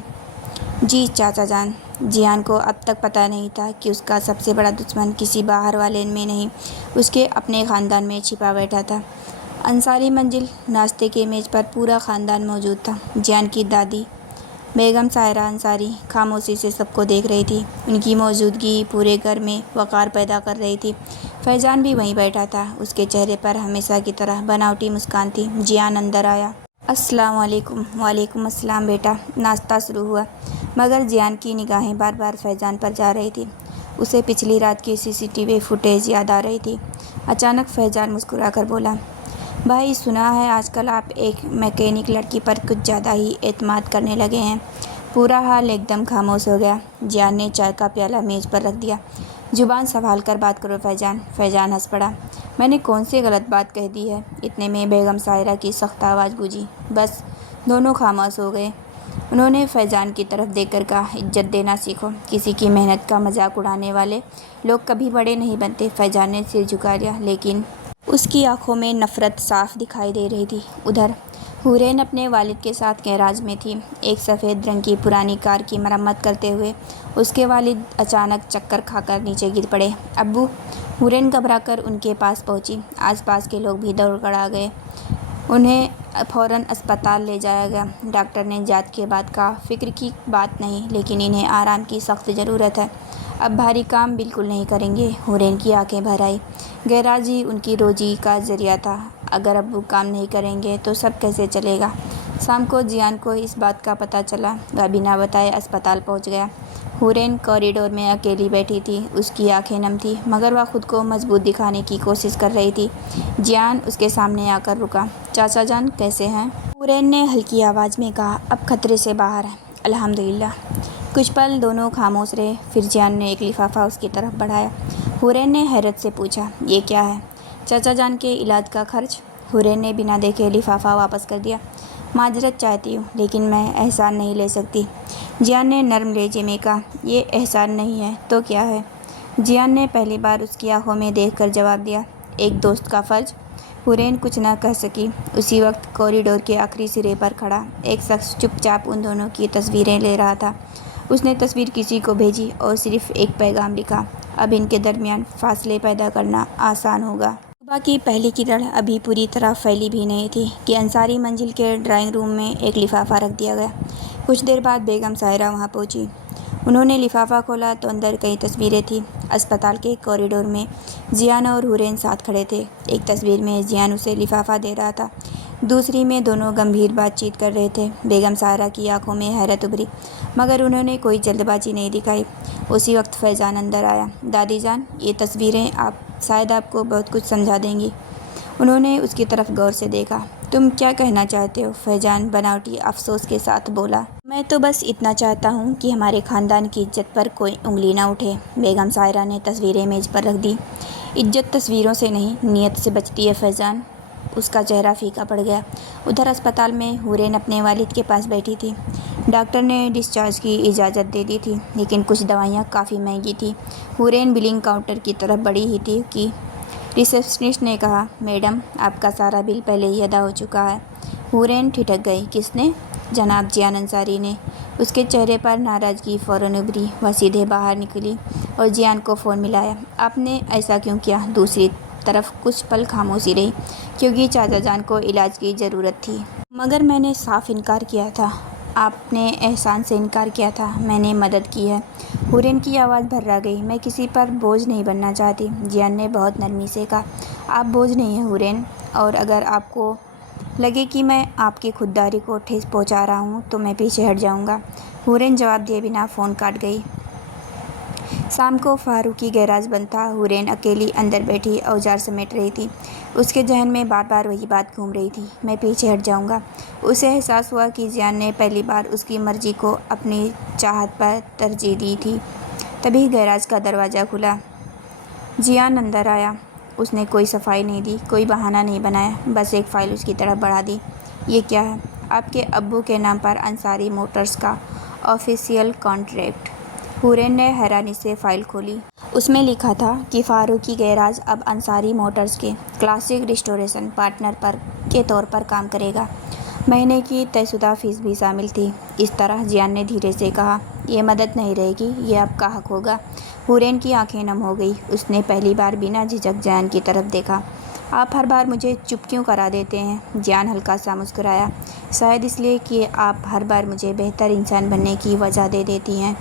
جی چاچا جان۔ جیان کو اب تک پتہ نہیں تھا کہ اس کا سب سے بڑا دشمن کسی باہر والے میں نہیں، اس کے اپنے خاندان میں چھپا بیٹھا تھا۔ انصاری منزل، ناشتے کے میز پر پورا خاندان موجود تھا۔ جیان کی دادی بیگم ساحرہ انصاری خاموشی سے سب کو دیکھ رہی تھی۔ ان کی موجودگی پورے گھر میں وقار پیدا کر رہی تھی۔ فیضان بھی وہیں بیٹھا تھا۔ اس کے چہرے پر ہمیشہ کی طرح بناوٹی مسکان تھی۔ جیان اندر آیا۔ السلام علیکم۔ وعلیکم السلام بیٹا۔ ناشتہ شروع ہوا مگر جیان کی نگاہیں بار بار فیضان پر جا رہی تھی۔ اسے پچھلی رات کی سی سی ٹی وی فوٹیج یاد آ رہی تھی۔ اچانک فیضان مسکرا کر بولا، بھائی سنا ہے آج کل آپ ایک میکینک لڑکی پر کچھ زیادہ ہی اعتماد کرنے لگے ہیں۔ پورا حال ایک دم خاموش ہو گیا۔ جیان نے چائے کا پیالہ میز پر رکھ دیا۔ زبان سنبھال کر بات کرو فیضان۔ فیضان ہنس پڑا۔ میں نے کون سی غلط بات کہہ دی ہے؟ اتنے میں بیگم ساحرہ کی سخت آواز گونجی۔ بس۔ دونوں خاموش ہو گئے۔ انہوں نے فیضان کی طرف دیکھ کر کہا، عزت دینا سیکھو، کسی کی محنت کا مذاق اڑانے والے لوگ کبھی بڑے نہیں بنتے۔ فیضان نے سر جھکا لیا لیکن اس کی آنکھوں میں نفرت صاف دکھائی دے رہی تھی۔ ادھر حورین اپنے والد کے ساتھ گیراج میں تھی، ایک سفید رنگ کی پرانی کار کی مرمت کرتے ہوئے۔ اس کے والد اچانک چکر کھا کر نیچے گر پڑے۔ ابو! حورین گھبرا کر ان کے پاس پہنچی۔ آس پاس کے لوگ بھی دوڑ کر آ گئے۔ انہیں فوراً اسپتال لے جایا گیا۔ ڈاکٹر نے جانچ کے بعد کہا، فکر کی بات نہیں لیکن انہیں آرام کی سخت ضرورت ہے، اب بھاری کام بالکل نہیں کریں گے۔ حورین کی آنکھیں بھر آئیں۔ گیراج ہی ان کی روزی کا ذریعہ تھا، اگر ابو کام نہیں کریں گے تو سب کیسے چلے گا؟ شام کو جیان کو اس بات کا پتہ چلا۔ وہ بنا بتائے اسپتال پہنچ گیا۔ حورین کوریڈور میں اکیلی بیٹھی تھی۔ اس کی آنکھیں نم تھیں مگر وہ خود کو مضبوط دکھانے کی کوشش کر رہی تھی۔ جیان اس کے سامنے آ کر رکا۔ چاچا جان کیسے ہیں؟ حورین نے ہلکی آواز میں کہا، اب خطرے سے باہر ہیں الحمدللہ۔ کچھ پل دونوں خاموش رہے، پھر جیان نے ایک لفافہ اس کی طرف بڑھایا۔ حورین نے حیرت سے پوچھا، یہ کیا ہے؟ چاچا جان کے علاج کا خرچ۔ حورین نے بنا دیکھے لفافہ واپس کر دیا۔ معذرت چاہتی ہوں لیکن میں احسان نہیں لے سکتی۔ جیان نے نرم لہجے میں کہا، یہ احسان نہیں ہے تو کیا ہے؟ جیان نے پہلی بار اس کی آنکھوں میں دیکھ کر جواب دیا، ایک دوست کا فرض۔ حورین کچھ نہ کہہ سکی۔ اسی وقت کوریڈور کے آخری سرے پر کھڑا ایک شخص چپ چاپ ان دونوں کی تصویریں لے رہا تھا۔ اس نے تصویر کسی کو بھیجی اور صرف ایک پیغام لکھا، اب ان کے درمیان فاصلے پیدا کرنا آسان ہوگا۔ صبح کی پہلی کرن ابھی پوری طرح پھیلی بھی نہیں تھی کہ انصاری منزل کے ڈرائنگ روم میں ایک لفافہ رکھ دیا گیا۔ کچھ دیر بعد بیگم ساحرہ وہاں پہنچی۔ انہوں نے لفافہ کھولا تو اندر کئی تصویریں تھیں۔ اسپتال کے کوریڈور میں جیان اور حورین ساتھ کھڑے تھے۔ ایک تصویر میں جیان اسے لفافہ دے رہا تھا، دوسری میں دونوں گمبھیر بات چیت کر رہے تھے۔ بیگم ساحرہ کی آنکھوں میں حیرت ابھری مگر انہوں نے کوئی جلد بازی نہیں دکھائی۔ اسی وقت فیضان اندر آیا۔ دادی جان، یہ تصویریں شاید آپ کو بہت کچھ سمجھا دیں گی۔ انہوں نے اس کی طرف غور سے دیکھا۔ تم کیا کہنا چاہتے ہو؟ فیضان بناوٹی افسوس کے ساتھ بولا۔ میں تو بس اتنا چاہتا ہوں کہ ہمارے خاندان کی عزت پر کوئی انگلی نہ اٹھے۔ بیگم ساحرہ نے تصویریں میز پر رکھ دیں۔ عزت تصویروں سے نہیں، نیت سے بچتی ہے فیضان۔ اس کا چہرہ پھیکا پڑ گیا۔ ادھر اسپتال میں حورین اپنے والد کے پاس بیٹھی تھی۔ ڈاکٹر نے ڈسچارج کی اجازت دے دی تھی لیکن کچھ دوائیاں کافی مہنگی تھیں۔ حورین بلنگ کاؤنٹر کی طرف بڑھی ہی تھی کہ ریسیپشنسٹ نے کہا، میڈم آپ کا سارا بل پہلے ہی ادا ہو چکا ہے۔ حورین ٹھٹک گئی۔ کس نے؟ جناب جیان انصاری نے۔ اس کے چہرے پر ناراضگی فوراً ابھری۔ وہ سیدھے باہر نکلی اور جیان کو فون ملایا۔ آپ نے ایسا کیوں کیا؟ دوسری طرف کچھ پل خاموشی رہی، کیونکہ چاچا جان کو علاج کی ضرورت تھی۔ مگر میں نے صاف انکار کیا تھا۔ آپ نے احسان سے انکار کیا تھا، میں نے مدد کی ہے۔ حورین کی آواز بھرا گئی۔ میں کسی پر بوجھ نہیں بننا چاہتی۔ جیان نے بہت نرمی سے کہا، آپ بوجھ نہیں ہیں حورین، اور اگر آپ کو لگے کہ میں آپ کی خودداری کو ٹھیس پہنچا رہا ہوں تو میں پیچھے ہٹ جاؤں گا۔ حورین جواب دیے بنا فون کاٹ گئی۔ شام کو فاروقی گیراج بند تھا۔ حورین اکیلی اندر بیٹھی اوزار سمیٹ رہی تھی۔ اس کے ذہن میں بار بار وہی بات گھوم رہی تھی، میں پیچھے ہٹ جاؤں گا۔ اسے احساس ہوا کہ جیان نے پہلی بار اس کی مرضی کو اپنی چاہت پر ترجیح دی تھی۔ تبھی گیراج کا دروازہ کھلا۔ جیان اندر آیا۔ اس نے کوئی صفائی نہیں دی، کوئی بہانہ نہیں بنایا، بس ایک فائل اس کی طرف بڑھا دی۔ یہ کیا ہے؟ آپ کے ابو کے نام پر انصاری موٹرز کا آفیشیل کانٹریکٹ۔ حورین نے حیرانی سے فائل کھولی۔ اس میں لکھا تھا کہ فاروقی گیراج اب انصاری موٹرز کے کلاسک ریسٹوریشن پارٹنر کے طور پر کام کرے گا۔ مہینے کی طے شدہ فیس بھی شامل تھی۔ اس طرح جیان نے دھیرے سے کہا، یہ مدد نہیں رہے گی، یہ آپ کا حق ہوگا۔ حورین کی آنکھیں نم ہو گئی۔ اس نے پہلی بار بنا جھجک جیان کی طرف دیکھا۔ آپ ہر بار مجھے چپ کیوں کرا دیتے ہیں؟ جیان ہلکا سا مسکرایا، شاید اس لیے کہ آپ ہر بار مجھے بہتر انسان بننے کی وجہ دے دیتی ہیں۔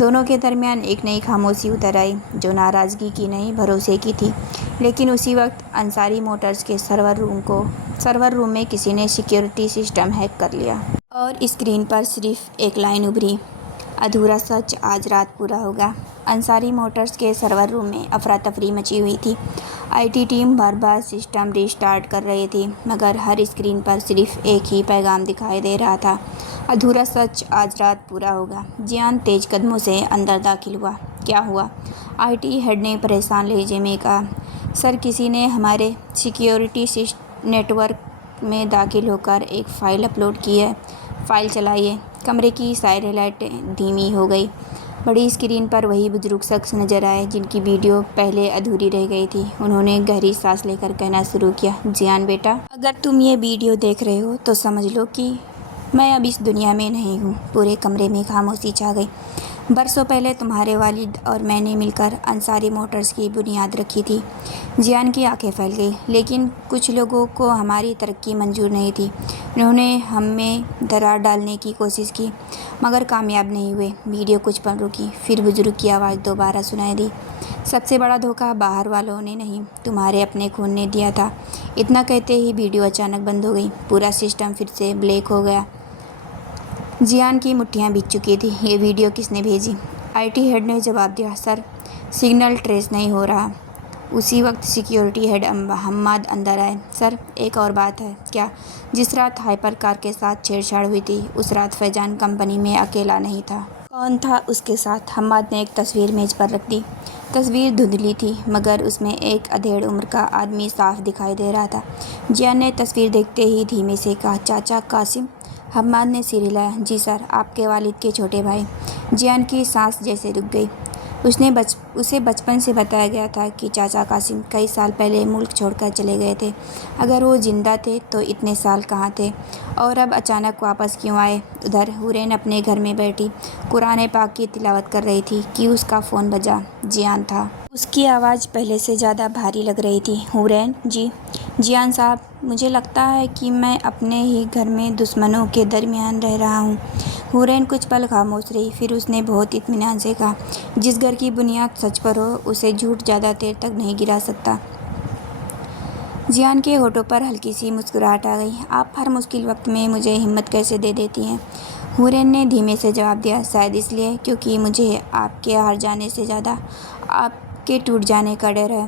دونوں کے درمیان ایک نئی خاموشی اتر آئی، جو ناراضگی کی نہیں، بھروسے کی تھی۔ لیکن اسی وقت انصاری موٹرز کے سرور روم میں کسی نے سیکیورٹی سسٹم ہیک کر لیا۔ اور اسکرین پر صرف ایک لائن ابھری، ادھورا سچ آج رات پورا ہوگا۔ انصاری موٹرز کے سرور روم میں افراتفری مچی ہوئی تھی۔ آئی ٹی ٹیم بار بار سسٹم ری اسٹارٹ کر رہی تھی مگر ہر اسکرین پر صرف ایک ہی پیغام دکھائی دے رہا تھا، ادھورا سچ آج رات پورا ہوگا۔ جیان تیز قدموں سے اندر داخل ہوا۔ کیا ہوا؟ آئی ٹی ہیڈ نے پریشان لہجے میں کہا، سر کسی نے ہمارے سیکیورٹی نیٹ ورک میں داخل ہو کر ایک فائل اپلوڈ کی ہے۔ فائل چلائیے۔ کمرے کی ساری لائٹیں دھیمی ہو گئی۔ بڑی اسکرین پر وہی بزرگ شخص نظر آئے جن کی ویڈیو پہلے ادھوری رہ گئی تھی۔ انہوں نے گہری سانس لے کر کہنا شروع کیا، جیان بیٹا، اگر تم یہ ویڈیو دیکھ رہے ہو تو سمجھ لو کہ میں اب اس دنیا میں نہیں ہوں۔ پورے کمرے میں خاموشی چھا گئی۔ برسوں پہلے تمہارے والد اور میں نے مل کر انصاری موٹرز کی بنیاد رکھی تھی۔ جیان کی آنکھیں پھیل گئی۔ لیکن کچھ لوگوں کو ہماری ترقی منظور نہیں تھی۔ انہوں نے ہم میں درار ڈالنے کی کوشش کی مگر کامیاب نہیں ہوئے۔ ویڈیو کچھ پل رکی، پھر بزرگ کی آواز دوبارہ سنائی دی، سب سے بڑا دھوکہ باہر والوں نے نہیں، تمہارے اپنے خون نے دیا تھا۔ اتنا کہتے ہی ویڈیو اچانک بند ہو گئی۔ پورا سسٹم پھر سے بلیک ہو گیا۔ جیان کی مٹھیاں بھیگ چکی تھیں۔ یہ ویڈیو کس نے بھیجی؟ آئی ٹی ہیڈ نے جواب دیا، سر سگنل ٹریس نہیں ہو رہا۔ اسی وقت سیکیورٹی ہیڈ حماد اندر آئے۔ سر ایک اور بات ہے۔ کیا؟ جس رات ہائپر کار کے ساتھ چھیڑ چھاڑ ہوئی تھی اس رات فیضان کمپنی میں اکیلا نہیں تھا۔ کون تھا اس کے ساتھ؟ حماد نے ایک تصویر میز پر رکھ دی۔ تصویر دھندلی تھی مگر اس میں ایک ادھیڑ عمر کا آدمی صاف دکھائی دے رہا تھا۔ جیان نے تصویر دیکھتے ہی دھیمے سے کہا، چاچا قاسم؟ حماد نے سر ہلایا۔ جی سر، آپ کے والد کے چھوٹے بھائی۔ جیان کی سانس جیسے رک گئی۔ اسے بچپن سے بتایا گیا تھا کہ چاچا قاسم کئی سال پہلے ملک چھوڑ کر چلے گئے تھے۔ اگر وہ زندہ تھے تو اتنے سال کہاں تھے اور اب اچانک واپس کیوں آئے؟ ادھر حورین اپنے گھر میں بیٹھی قرآن پاک کی تلاوت کر رہی تھی کہ اس کا فون بجا۔ جیان تھا۔ اس کی آواز پہلے سے زیادہ بھاری لگ رہی تھی۔ حورین جی؟ جیان صاحب، مجھے لگتا ہے کہ میں اپنے ہی گھر میں دشمنوں کے درمیان رہ رہا ہوں۔ حورین کچھ پل خاموش رہی، پھر اس نے بہت اطمینان سے کہا، جس گھر کی بنیاد سچ پر ہو اسے جھوٹ زیادہ دیر تک نہیں گرا سکتا۔ جیان کے ہونٹوں پر ہلکی سی مسکراہٹ آ گئی۔ آپ ہر مشکل وقت میں مجھے ہمت کیسے دے دیتی ہیں؟ حورین نے دھیمے سے جواب دیا، شاید اس لیے کیونکہ مجھے آپ کے ہار جانے سے زیادہ آپ کے ٹوٹ جانے کا ڈر ہے۔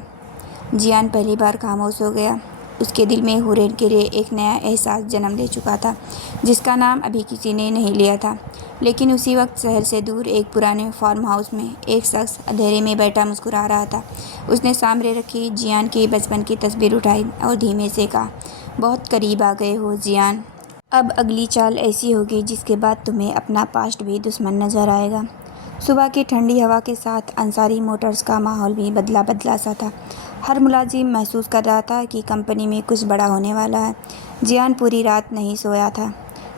جیان پہلی بار خاموش ہو گیا۔ اس کے دل میں حورین کے لیے ایک نیا احساس جنم لے چکا تھا جس کا نام ابھی کسی نے نہیں لیا تھا۔ لیکن اسی وقت شہر سے دور ایک پرانے فارم ہاؤس میں ایک شخص اندھیرے میں بیٹھا مسکرا رہا تھا۔ اس نے سامنے رکھی جیان کی بچپن کی تصویر اٹھائی اور دھیمے سے کہا، بہت قریب آ گئے ہو جیان۔ اب اگلی چال ایسی ہوگی جس کے بعد تمہیں اپنا پاسٹ بھی دشمن نظر آئے گا۔ صبح کی ٹھنڈی ہوا کے ساتھ انصاری موٹرز کا ماحول بھی بدلا بدلا سا تھا۔ ہر ملازم محسوس کر رہا تھا کہ کمپنی میں کچھ بڑا ہونے والا ہے۔ جیان پوری رات نہیں سویا تھا۔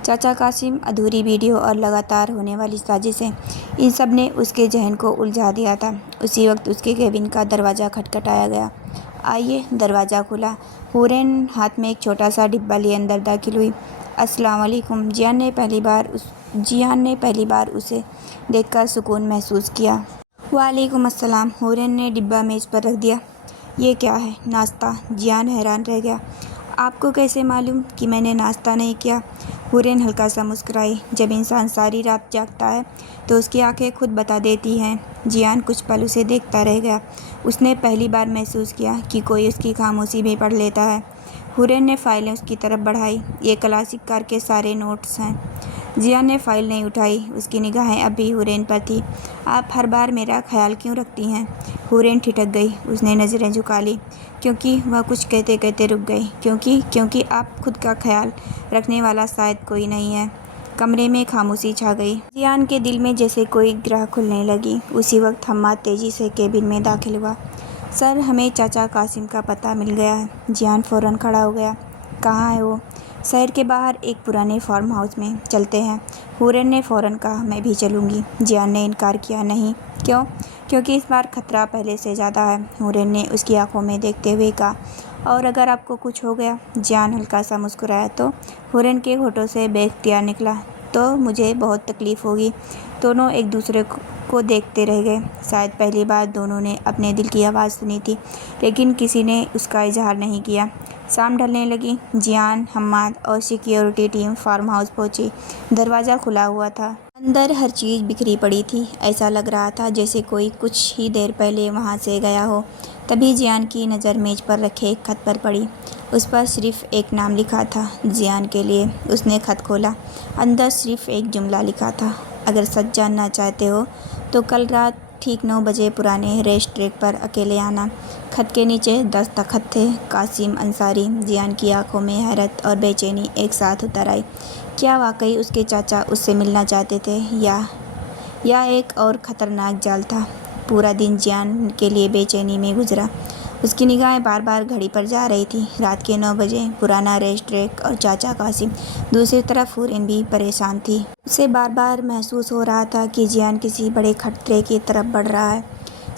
چاچا قاسم، ادھوری ویڈیو اور لگاتار ہونے والی سازشیں، ان سب نے اس کے ذہن کو الجھا دیا تھا۔ اسی وقت اس کے کیبن کا دروازہ کھٹکھٹایا گیا۔ آئیے۔ دروازہ کھلا۔ حورین ہاتھ میں ایک چھوٹا سا ڈبہ لیے اندر داخل ہوئی۔ السلام علیکم۔ جیان نے پہلی بار اسے دیکھ کر سکون محسوس کیا۔ وعلیکم السلام۔ حورین نے ڈبہ میز پر رکھ دیا۔ یہ کیا ہے؟ ناشتہ؟ جیان حیران رہ گیا۔ آپ کو کیسے معلوم کہ میں نے ناشتہ نہیں کیا؟ حورین ہلکا سا مسکرائی۔ جب انسان ساری رات جاگتا ہے تو اس کی آنکھیں خود بتا دیتی ہیں۔ جیان کچھ پل اسے دیکھتا رہ گیا۔ اس نے پہلی بار محسوس کیا کہ کوئی اس کی خاموشی بھی پڑھ لیتا ہے۔ حورین نے فائلیں اس کی طرف بڑھائی۔ یہ کلاسک کار کے سارے نوٹس ہیں۔ جیان نے فائل نہیں اٹھائی۔ اس کی نگاہیں اب بھی حورین پر تھیں۔ آپ ہر بار میرا خیال کیوں رکھتی ہیں؟ حورین ٹھٹک گئی۔ اس نے نظریں جھکا لیں۔ کیونکہ وہ کچھ کہتے کہتے رک گئی۔ کیونکہ آپ خود کا خیال رکھنے والا شاید کوئی نہیں ہے۔ کمرے میں خاموشی چھا گئی۔ جیان کے دل میں جیسے کوئی گرہ کھلنے لگی۔ اسی وقت حماد تیزی سے کیبن میں داخل ہوا۔ سر، ہمیں چاچا قاسم کا پتہ مل گیا ہے۔ جیان فوراً کھڑا ہو گیا۔ کہاں ہے وہ؟ شہر کے باہر ایک پرانے فارم ہاؤس میں۔ چلتے ہیں۔ حورین نے فوراً کہا، میں بھی چلوں گی۔ جیان نے انکار کیا۔ نہیں۔ کیوں؟ کیونکہ اس بار خطرہ پہلے سے زیادہ ہے۔ حورین نے اس کی آنکھوں میں دیکھتے ہوئے کہا، اور اگر آپ کو کچھ ہو گیا؟ جیان ہلکا سا مسکرایا تو حورین کے ہونٹوں سے بے اختیار نکلا، تو مجھے بہت تکلیف ہوگی۔ دونوں ایک دوسرے کو دیکھتے رہ گئے۔ شاید پہلی بار دونوں نے اپنے دل کی آواز سنی تھی، لیکن کسی نے اس کا اظہار نہیں کیا۔ شام ڈھلنے لگی۔ جیان، حماد اور سیکیورٹی ٹیم فارم ہاؤس پہنچی۔ دروازہ کھلا ہوا تھا۔ اندر ہر چیز بکھری پڑی تھی۔ ایسا لگ رہا تھا جیسے کوئی کچھ ہی دیر پہلے وہاں سے گیا ہو۔ تبھی جیان کی نظر میز پر رکھے ایک خط پر پڑی۔ اس پر صرف ایک نام لکھا تھا، جیان کے لیے۔ اس نے خط کھولا۔ اندر صرف ایک جملہ لکھا تھا، اگر سچ جاننا چاہتے ہو تو کل رات ٹھیک 9 بجے پرانے ریس ٹریک پر اکیلے آنا۔ خط کے نیچے دستخط تھے، قاسم انصاری۔ جیان کی آنکھوں میں حیرت اور بے چینی ایک ساتھ اتر آئی۔ کیا واقعی اس کے چاچا اس سے ملنا چاہتے تھے یا ایک اور خطرناک جال تھا؟ پورا دن جیان کے لیے بے چینی میں گزرا۔ اس کی نگاہیں بار بار گھڑی پر جا رہی تھیں۔ رات کے 9 بجے، پرانا ریس ٹریک اور چاچا قاسم۔ دوسری طرف حورین بھی پریشان تھی۔ اسے بار بار محسوس ہو رہا تھا کہ جیان کسی بڑے خطرے کی طرف بڑھ رہا ہے۔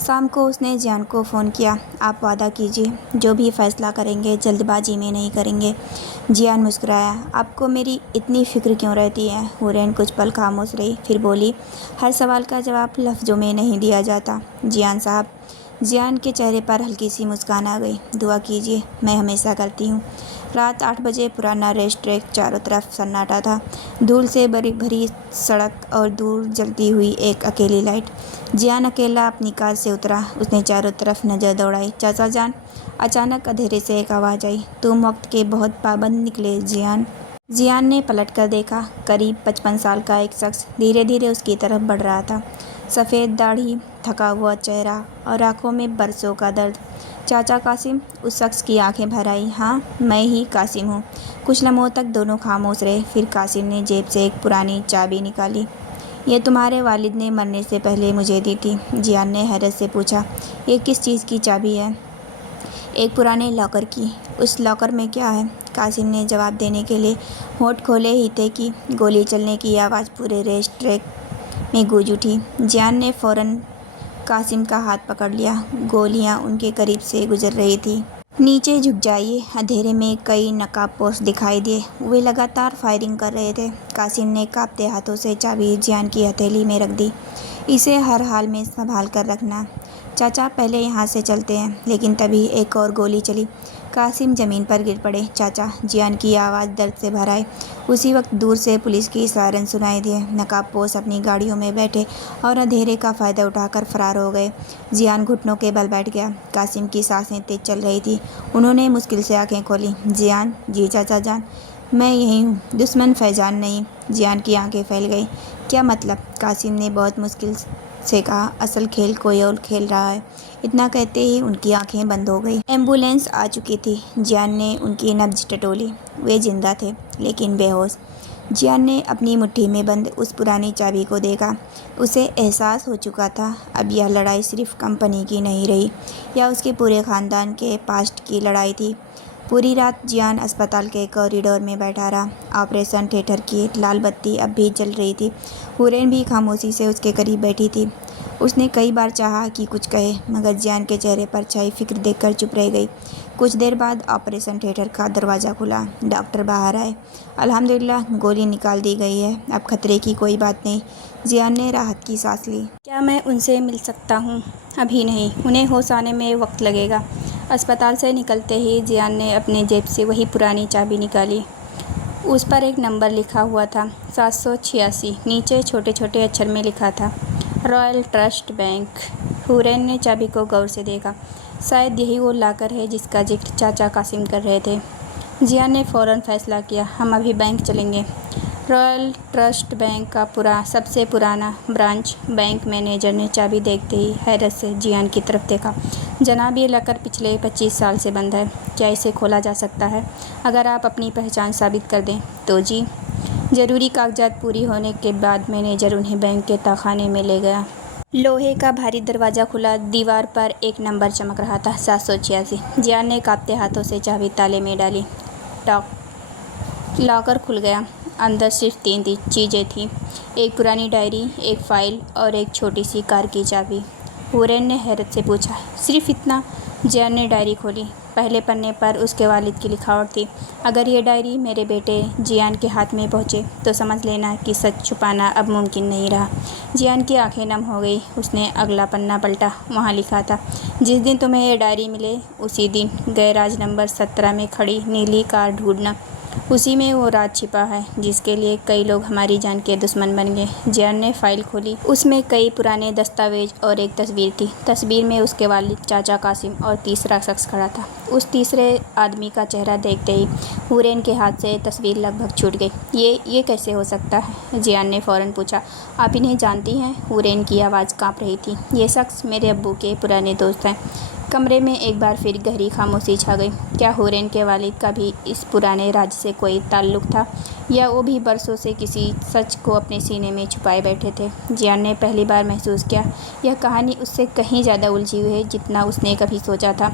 شام کو اس نے جیان کو فون کیا۔ آپ وعدہ کیجیے جو بھی فیصلہ کریں گے جلد بازی میں نہیں کریں گے۔ جیان مسکرایا۔ آپ کو میری اتنی فکر کیوں رہتی ہے؟ حورین کچھ پل خاموش رہی، پھر بولی، ہر سوال کا جواب لفظوں میں نہیں دیا جاتا جیان صاحب۔ جیان کے چہرے پر ہلکی سی مسکان آ گئی۔ دعا کیجیے، میں ہمیشہ کرتی ہوں۔ رات 8 بجے پرانا ریس ٹریک، چاروں طرف سناٹا تھا، دھول سے بھری سڑک اور دور جلتی ہوئی ایک اکیلی لائٹ۔ جیان اکیلا اپنی کار سے اترا۔ اس نے چاروں طرف نظر دوڑائی۔ چاچا جان؟ اچانک اندھیرے سے ایک آواز آئی۔ تم وقت کے بہت پابند نکلے جیان۔ जियान ने पलट कर देखा। करीब 55 साल का एक शख्स धीरे धीरे उसकी तरफ बढ़ रहा था। सफ़ेद दाढ़ी, थका हुआ चेहरा और आंखों में बरसों का दर्द। चाचा कासिम? उस शख्स की आंखें भर आई। हाँ, मैं ही कासिम हूँ। कुछ लम्हों तक दोनों खामोश रहे। फिर कासिम ने जेब से एक पुरानी चाबी निकाली। ये तुम्हारे वालिद ने मरने से पहले मुझे दी थी। जियान ने हैरत से पूछा। ये किस चीज़ की चाबी है? एक पुराने लॉकर की। उस लॉकर में क्या है? कासिम ने जवाब देने के लिए होंठ खोले ही थे कि गोली चलने की आवाज़ पूरे रेस ट्रैक में गूंज उठी। जियान ने फौरन कासिम का हाथ पकड़ लिया। गोलियां उनके करीब से गुजर रही थी। नीचे झुक जाइए। अंधेरे में कई नकाबपोश दिखाई दिए। वे लगातार फायरिंग कर रहे थे। कासिम ने कांपते हाथों से चाबी जियान की हथेली में रख दी। इसे हर हाल में संभाल कर रखना। चाचा, पहले यहाँ से चलते हैं। लेकिन तभी एक और गोली चली। कासिम ज़मीन पर गिर पड़े। चाचा, जियान की आवाज़ दर्द से भर आई। उसी वक्त दूर से पुलिस की सायरन सुनाई दिए। नकाबपोश अपनी गाड़ियों में बैठे और अंधेरे का फ़ायदा उठाकर फरार हो गए। जियान घुटनों के बल बैठ गया। कासिम की सांसें तेज चल रही थी। उन्होंने मुश्किल से आंखें खोली। जियान? जी चाचा जान, मैं यही हूँ। दुश्मन फैजान नहीं। जियान की आंखें फैल गई। क्या मतलब? कासिम ने बहुत मुश्किल से कहा। असल खेल कोई और खेल रहा है। इतना कहते ही उनकी आंखें बंद हो गई। एम्बुलेंस आ चुकी थी। जियान ने उनकी नब्ज टटोली। वे जिंदा थे, लेकिन बेहोश। जियान ने अपनी मुट्ठी में बंद उस पुरानी चाबी को देखा। उसे एहसास हो चुका था, अब यह लड़ाई सिर्फ कंपनी की नहीं रही, या उसके पूरे ख़ानदान के पास्ट की लड़ाई थी। पूरी रात जियान अस्पताल के कॉरिडोर में बैठा रहा। ऑपरेशन थिएटर की लाल बत्ती अब भी जल रही थी। हुरैन भी खामोशी से उसके करीब बैठी थी। उसने कई बार चाहा कि कुछ कहे, मगर जियान के चेहरे पर छाई फिक्र देखकर चुप रह गई। कुछ देर बाद ऑपरेशन थिएटर का दरवाज़ा खुला। डॉक्टर बाहर आए। अल्हम्दुलिल्लाह, गोली निकाल दी गई है। अब खतरे की कोई बात नहीं। जियान ने राहत की सांस ली। क्या मैं उनसे मिल सकता हूँ? अभी नहीं, उन्हें होश आने में वक्त लगेगा। अस्पताल से निकलते ही जियान ने अपने जेब से वही पुरानी चाबी निकाली। उस पर एक नंबर लिखा हुआ था, 786। नीचे छोटे छोटे अक्षर में लिखा था, रॉयल ट्रस्ट बैंक। हुरैन ने चाबी को गौर से देखा। शायद यही वो लाकर है जिसका जिक्र चाचा कासिम कर रहे थे। जियान ने फ़ौरन फैसला किया, हम अभी बैंक चलेंगे। रॉयल ट्रस्ट बैंक का सबसे पुराना ब्रांच। बैंक मैनेजर ने चाबी देखते ही हैरत से जियान की तरफ देखा। जनाब, ये लॉकर पिछले 25 साल से बंद है। क्या इसे खोला जा सकता है? अगर आप अपनी पहचान साबित कर दें तो जी। ज़रूरी कागजात पूरी होने के बाद मैनेजर उन्हें बैंक के तहखाने में ले गया। लोहे का भारी दरवाज़ा खुला। दीवार पर एक नंबर चमक रहा था, 786। जियान ने कांपते हाथों से चाबी ताले में डाली। टॉक। लॉकर खुल गया। अंदर सिर्फ 3 चीज़ें थीं, एक पुरानी डायरी, एक फ़ाइल और एक छोटी सी कार की चाबी। हुरैन ने हैरत से पूछा, सिर्फ इतना? जियान ने डायरी खोली। पहले पन्ने पर उसके वालिद की लिखावट थी, अगर ये डायरी मेरे बेटे जियान के हाथ में पहुँचे तो समझ लेना कि सच छुपाना अब मुमकिन नहीं रहा। जियान की आंखें नम हो गई। उसने अगला पन्ना पलटा। वहाँ लिखा था, जिस दिन तुम्हें ये डायरी मिले उसी दिन गैराज नंबर 17 में खड़ी नीली कार ढूंढना। उसी में वो राज छिपा है जिसके लिए कई लोग हमारी जान के दुश्मन बन गए। जियान ने फाइल खोली। उसमें कई पुराने दस्तावेज और एक तस्वीर थी। तस्वीर में उसके वालिद, चाचा कासिम और तीसरा शख्स खड़ा था। उस तीसरे आदमी का चेहरा देखते ही हुरैन के हाथ से तस्वीर लगभग छूट गई। ये कैसे हो सकता है? जियान ने फ़ौरन पूछा। आप इन्हें जानती हैं? हुरैन की आवाज़ काँप रही थी। ये शख्स मेरे अब्बू के पुराने दोस्त हैं। कमरे में एक बार फिर गहरी खामोशी छा गई। क्या हुरैन के वालिद का भी इस पुराने राज से कोई ताल्लुक़ था, या वो भी बरसों से किसी सच को अपने सीने में छुपाए बैठे थे? जियान ने पहली बार महसूस किया, यह कहानी उससे कहीं ज़्यादा उलझी हुई है जितना उसने कभी सोचा था।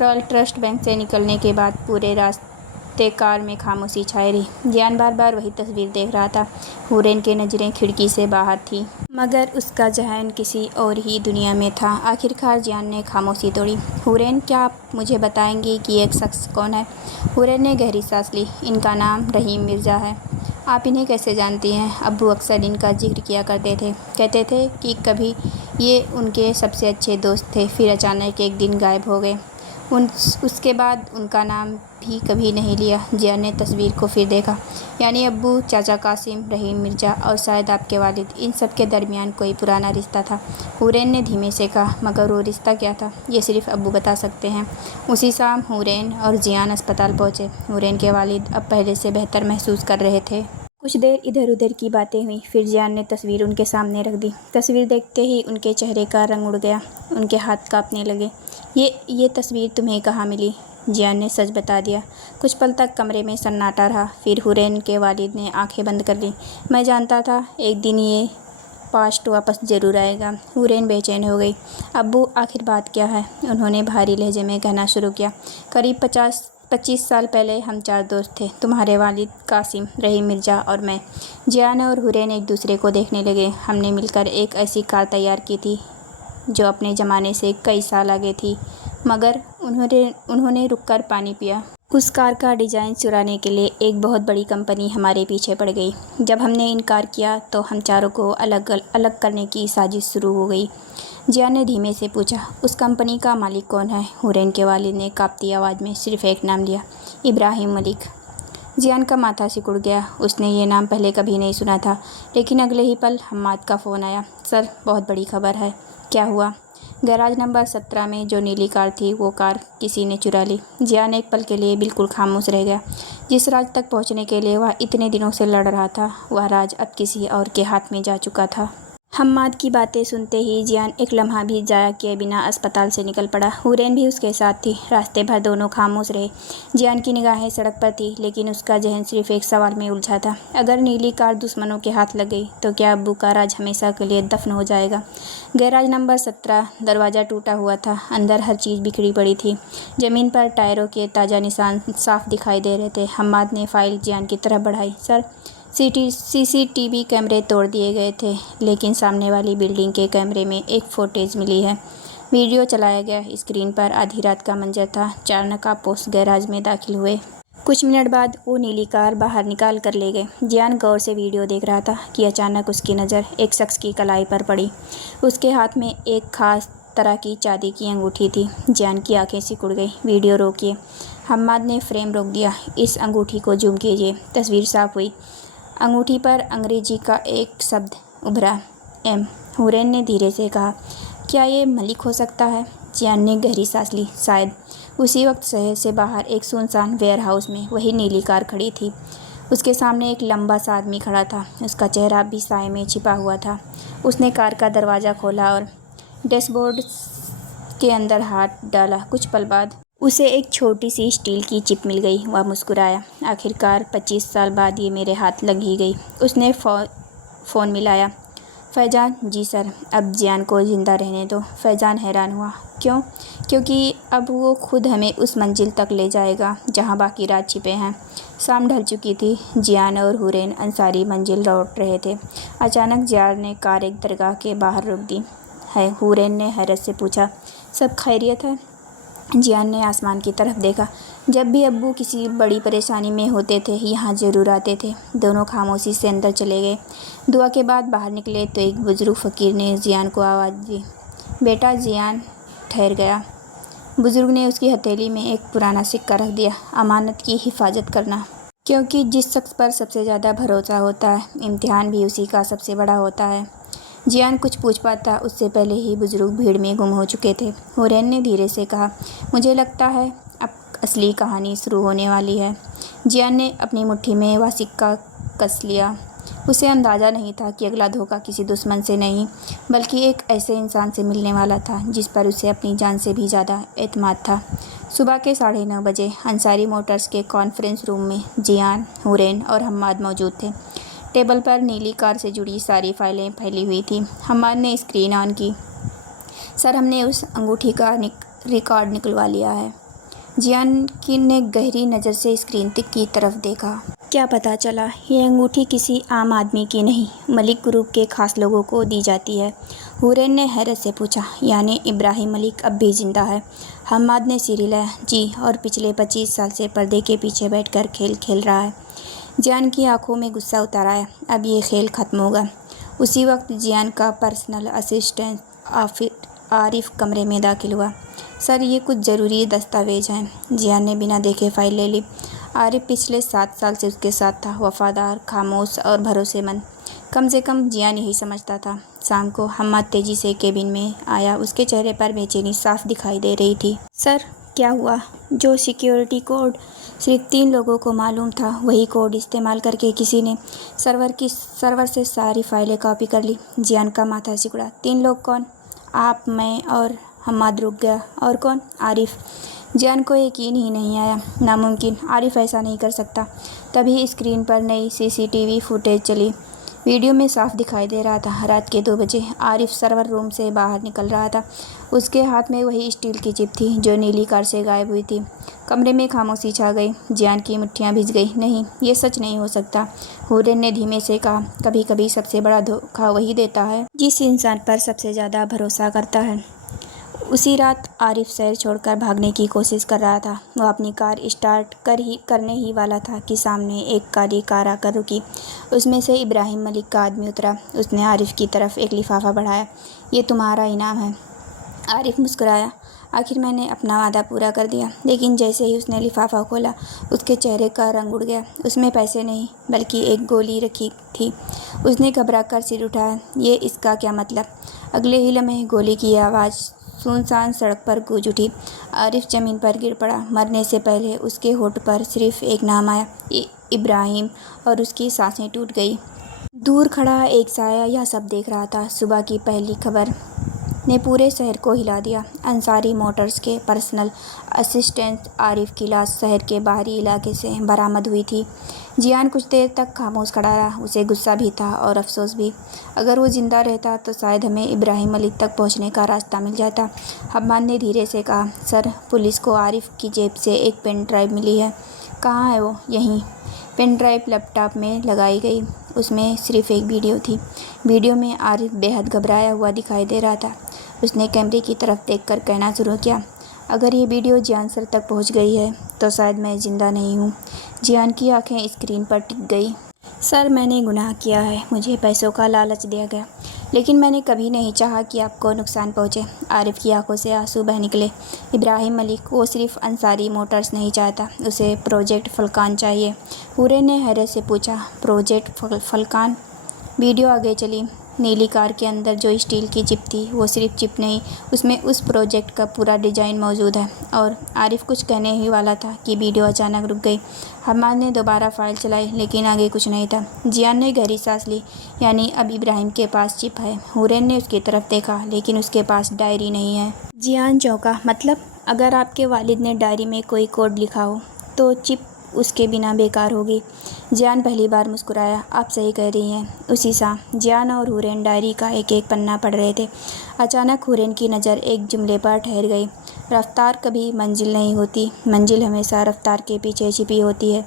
रॉयल ट्रस्ट बैंक से निकलने के बाद पूरे रास्ते कार में खामोशी छाई रही। जियान बार बार वही तस्वीर देख रहा था। हुरैन की नज़रें खिड़की से बाहर थी, मगर उसका ज़हन किसी और ही दुनिया में था। आखिरकार जियान ने खामोशी तोड़ी। हुरैन, क्या आप मुझे बताएंगी कि एक शख्स कौन है? हुरैन ने गहरी सांस ली। इनका नाम रहीम मिर्ज़ा है। आप इन्हें कैसे जानती हैं? अब्बू अक्सर इनका जिक्र किया करते थे। कहते थे कि कभी ये उनके सबसे अच्छे दोस्त थे, फिर अचानक एक दिन गायब हो गए। उसके बाद उनका नाम भी کبھی نہیں لیا۔ جیان نے تصویر کو پھر دیکھا۔ یعنی ابو، چاچا قاسم، رحیم مرزا اور شاید آپ کے والد، ان سب کے درمیان کوئی پرانا رشتہ تھا۔ حورین نے دھیمے سے کہا، مگر وہ رشتہ کیا تھا؟ یہ صرف ابو بتا سکتے ہیں۔ اسی شام حورین اور جیان اسپتال پہنچے۔ حورین کے والد اب پہلے سے بہتر محسوس کر رہے تھے۔ کچھ دیر ادھر ادھر کی باتیں ہوئیں، پھر جیان نے تصویر ان کے سامنے رکھ دی۔ تصویر دیکھتے ہی ان کے چہرے کا رنگ اڑ گیا، ان کے ہاتھ کانپنے لگے۔ یہ تصویر تمہیں کہاں ملی؟ جیان نے سچ بتا دیا۔ کچھ پل تک کمرے میں سناٹا رہا، پھر حورین کے والد نے آنکھیں بند کر لیں۔ میں جانتا تھا ایک دن یہ پاسٹ واپس ضرور آئے گا۔ حورین بے چین ہو گئی۔ ابو، آخر بات کیا ہے؟ انہوں نے بھاری لہجے میں کہنا شروع کیا۔ قریب 25 سال پہلے ہم 4 دوست تھے، تمہارے والد، قاسم، رحیم مرزا اور میں۔ جیان اور حورین ایک دوسرے کو دیکھنے لگے۔ ہم نے مل کر ایک ایسی کار تیار کی تھی جو اپنے زمانے سے کئی سال آگے تھی، مگر انہوں نے رک کر پانی پیا۔ اس کار کا ڈیزائن چرانے کے لیے ایک بہت بڑی کمپنی ہمارے پیچھے پڑ گئی۔ جب ہم نے انکار کیا تو ہم چاروں کو الگ کرنے کی سازش شروع ہو گئی۔ جیان نے دھیمے سے پوچھا، اس کمپنی کا مالک کون ہے؟ حورین کے والد نے کانپتی آواز میں صرف ایک نام لیا، ابراہیم ملک۔ جیان کا ماتھا سکڑ گیا۔ اس نے یہ نام پہلے کبھی نہیں سنا تھا، لیکن اگلے ہی پل حماد کا فون آیا۔ سر، بہت بڑی خبر ہے۔ کیا ہوا؟ گیراج نمبر 17 میں جو نیلی کار تھی، وہ کار کسی نے چرا لی۔ جیان ایک پل کے لیے بالکل خاموش رہ گیا۔ جس راز تک پہنچنے کے لیے وہ اتنے دنوں سے لڑ رہا تھا، وہ راز اب کسی اور کے ہاتھ میں جا چکا تھا۔ حماد کی باتیں سنتے ہی جیان ایک لمحہ بھی ضائع کیے بنا اسپتال سے نکل پڑا۔ حورین بھی اس کے ساتھ تھی۔ راستے بھر دونوں خاموش رہے۔ جیان کی نگاہیں سڑک پر تھی، لیکن اس کا ذہن صرف ایک سوال میں الجھا تھا۔ اگر نیلی کار دشمنوں کے ہاتھ لگ گئی تو کیا ابو کا راز ہمیشہ کے لیے دفن ہو جائے گا؟ گیراج نمبر 17 دروازہ ٹوٹا ہوا تھا، اندر ہر چیز بکھری پڑی تھی۔ زمین پر ٹائروں کے تازہ نشان صاف دکھائی دے رہے تھے۔ حماد نے فائل جیان کی طرف بڑھائی۔ سر، CCTV کیمرے توڑ دیے گئے تھے، لیکن سامنے والی بلڈنگ کے کیمرے میں ایک فوٹیج ملی ہے۔ ویڈیو چلایا گیا۔ اسکرین پر آدھی رات کا منظر تھا۔ 4 نقابپوش گیراج میں داخل ہوئے۔ کچھ منٹ بعد وہ نیلی کار باہر نکال کر لے گئے۔ جیان غور سے ویڈیو دیکھ رہا تھا کہ اچانک اس کی نظر ایک شخص کی کلائی پر پڑی۔ اس کے ہاتھ میں ایک خاص طرح کی چاندی کی انگوٹھی تھی۔ جیان کی آنکھیں سکڑ گئی۔ ویڈیو روکیے، حماد نے فریم روک دیا۔ اس انگوٹھی کو زوم کیجیے۔ تصویر صاف ہوئی۔ انگوٹھی پر انگریزی کا ایک شبد ابھرا، M۔ حورین نے دھیرے سے کہا، کیا یہ ملک ہو سکتا ہے؟ جیان نے گہری سانس لی۔ شاید۔ اسی وقت شہر سے باہر ایک سنسان ویئر ہاؤس میں وہی نیلی کار کھڑی تھی۔ اس کے سامنے ایک لمبا سا آدمی کھڑا تھا۔ اس کا چہرہ بھی سائے میں چھپا ہوا تھا۔ اس نے کار کا دروازہ کھولا اور ڈیش بورڈ کے اندر ہاتھ ڈالا۔ کچھ پل بعد اسے ایک چھوٹی سی اسٹیل کی چپ مل گئی۔ وہ مسکرایا۔ آخرکار 25 سال بعد یہ میرے ہاتھ لگ ہی گئی۔ اس نے فون ملایا۔ فیضان؟ جی سر۔ اب جیان کو زندہ رہنے دو۔ فیضان حیران ہوا۔ کیوں؟ کیونکہ اب وہ خود ہمیں اس منزل تک لے جائے گا جہاں باقی راز چھپے ہیں۔ شام ڈھل چکی تھی۔ جیان اور حورین انصاری منزل لوٹ رہے تھے۔ اچانک جیان نے کار ایک درگاہ کے باہر روک دی۔ ہے؟ حورین نے حیرت سے پوچھا۔ سب خیریت ہے؟ جیان نے آسمان کی طرف دیکھا۔ جب بھی ابو کسی بڑی پریشانی میں ہوتے تھے، یہاں ضرور آتے تھے۔ دونوں خاموشی سے اندر چلے گئے۔ دعا کے بعد باہر نکلے تو ایک بزرگ فقیر نے جیان کو آواز دی، بیٹا۔ جیان ٹھہر گیا۔ بزرگ نے اس کی ہتھیلی میں ایک پرانا سکہ رکھ دیا۔ امانت کی حفاظت کرنا، کیونکہ جس شخص پر سب سے زیادہ بھروسہ ہوتا ہے، امتحان بھی اسی کا سب سے بڑا ہوتا ہے۔ جیان کچھ پوچھ پاتا اس سے پہلے ہی بزرگ بھیڑ میں گم ہو چکے تھے۔ حورین نے دھیرے سے کہا، مجھے لگتا ہے اب اصلی کہانی شروع ہونے والی ہے۔ جیان نے اپنی مٹھی میں وہ سکہ کس لیا۔ اسے اندازہ نہیں تھا کہ اگلا دھوکہ کسی دشمن سے نہیں، بلکہ ایک ایسے انسان سے ملنے والا تھا جس پر اسے اپنی جان سے بھی زیادہ اعتماد تھا۔ صبح کے 9:30 بجے انصاری موٹرز کے کانفرنس روم میں جیان، حورین اور حماد موجود تھے۔ ٹیبل پر نیلی کار سے جڑی ساری فائلیں پھیلی ہوئی تھیں۔ حماد نے اسکرین آن کی۔ سر، ہم نے اس انگوٹھی کا ریکارڈ نکلوا لیا ہے۔ جیان نے گہری نظر سے اسکرین کی طرف دیکھا۔ کیا پتہ چلا؟ یہ انگوٹھی کسی عام آدمی کی نہیں، ملک گروپ کے خاص لوگوں کو دی جاتی ہے۔ حورین نے حیرت سے پوچھا، یعنی ابراہیم ملک اب بھی زندہ ہے؟ حماد نے سر ہلایا۔ جی، اور پچھلے 25 سال سے پردے کے پیچھے بیٹھ کر کھیل کھیل رہا ہے۔ جیان کی آنکھوں میں غصہ اتر آیا۔ اب یہ کھیل ختم ہوگا۔ اسی وقت جیان کا پرسنل اسسٹنٹ आरिफ कमरे में दाखिल हुआ। सर, ये कुछ ज़रूरी दस्तावेज हैं। जियान ने बिना देखे फाइल ले ली। आरिफ पिछले 7 साल से उसके साथ था, वफादार, खामोश और भरोसेमंद। कम से कम जियान यही समझता था। शाम को हम्माद तेजी से केबिन में आया। उसके चेहरे पर बेचैनी साफ दिखाई दे रही थी। सर, क्या हुआ? जो सिक्योरिटी कोड सिर्फ 3 लोगों को मालूम था, वही कोड इस्तेमाल करके किसी ने सर्वर से सारी फाइलें कॉपी कर ली। जियान का माथा सिकुड़ा। 3 लोग कौन? आप, मैं और हम्माद। रुक गया। और कौन? आरिफ। जियान को यकीन ही नहीं आया। नामुमकिन, आरिफ ऐसा नहीं कर सकता। तभी स्क्रीन पर नई सीसीटीवी फुटेज चली। वीडियो में साफ दिखाई दे रहा था, रात के 2 बजे आरिफ सर्वर रूम से बाहर निकल रहा था। उसके हाथ में वही स्टील की चिप थी जो नीली कार से गायब हुई थी। कमरे में खामोशी छा गई। जियान की मुट्ठियां भिज गई। नहीं, ये सच नहीं हो सकता, हुरैन ने धीमे से कहा। कभी कभी सबसे बड़ा धोखा वही देता है जिस इंसान पर सबसे ज़्यादा भरोसा करता है। उसी रात आरिफ शहर छोड़कर भागने की कोशिश कर रहा था। वो अपनी कार स्टार्ट करने ही वाला था कि सामने एक काली कार आकर रुकी। उसमें से इब्राहिम मलिक का आदमी उतरा। उसने आरिफ की तरफ एक लिफाफा बढ़ाया। ये तुम्हारा इनाम है। आरिफ मुस्कुराया। आखिर मैंने अपना वादा पूरा कर दिया। लेकिन जैसे ही उसने लिफाफा खोला, उसके चेहरे का रंग उड़ गया। उसमें पैसे नहीं, बल्कि एक गोली रखी थी। उसने घबराकर सिर उठाया। ये इसका क्या मतलब? अगले ही लम्हे गोली की आवाज़ सुनसान सड़क पर गूंज उठी। आरिफ ज़मीन पर गिर पड़ा। मरने से पहले उसके होठ पर सिर्फ एक नाम आया, इब्राहिम, और उसकी सांसें टूट गई। दूर खड़ा एक साया यह सब देख रहा था। सुबह की पहली खबर ने पूरे शहर को हिला दिया। अंसारी मोटर्स के पर्सनल असिस्टेंट आरिफ की लाश शहर के बाहरी इलाके से बरामद हुई थी। जियान कुछ देर तक खामोश खड़ा रहा। उसे गुस्सा भी था और अफसोस भी। अगर वो जिंदा रहता तो शायद हमें इब्राहिम मलिक तक पहुंचने का रास्ता मिल जाता। हम्माद ने धीरे से कहा। सर, पुलिस को आरिफ की जेब से एक पेन ड्राइव मिली है। कहाँ है वो? यहीं। पेन ड्राइव लैपटॉप में लगाई गई। उसमें सिर्फ एक वीडियो थी। वीडियो में आरिफ बेहद घबराया हुआ दिखाई दे रहा था। उसने कैमरे की तरफ देखकर कहना शुरू किया। अगर ये वीडियो जियान सर तक पहुंच गई है तो शायद मैं ज़िंदा नहीं हूँ। जियान की आंखें स्क्रीन पर टिक गई। सर, मैंने गुनाह किया है। मुझे पैसों का लालच दिया गया, लेकिन मैंने कभी नहीं चाहा कि आपको नुकसान पहुँचे। आरिफ की आंखों से आंसू बह निकले। इब्राहिम मलिक, वो सिर्फ अंसारी मोटर्स नहीं चाहता, उसे प्रोजेक्ट फलकान चाहिए। हुरैन ने हैरत से पूछा। प्रोजेक्ट फलकान? वीडियो आगे चली। नीली कार के अंदर जो स्टील की चिप थी, वो सिर्फ चिप नहीं, उसमें उस प्रोजेक्ट का पूरा डिज़ाइन मौजूद है। और आरिफ कुछ कहने ही वाला था कि वीडियो अचानक रुक गई। हम्माद ने दोबारा फाइल चलाई, लेकिन आगे कुछ नहीं था। जियान ने गहरी सांस ली। यानी अब इब्राहिम के पास चिप है। हुरैन ने उसकी तरफ देखा, लेकिन उसके पास डायरी नहीं है। जियान चौंका। मतलब? अगर आपके वालिद ने डायरी में कोई कोड लिखा हो तो चिप उसके बिना बेकार होगी। जियान पहली बार मुस्कुराया। आप सही कह रही हैं। उसी शाम जियान और हुरैन डायरी का एक एक पन्ना पढ़ रहे थे। अचानक हुरैन की नज़र एक जुमले पर ठहर गई। रफ्तार कभी मंजिल नहीं होती, मंजिल हमेशा रफ्तार के पीछे छिपी होती है।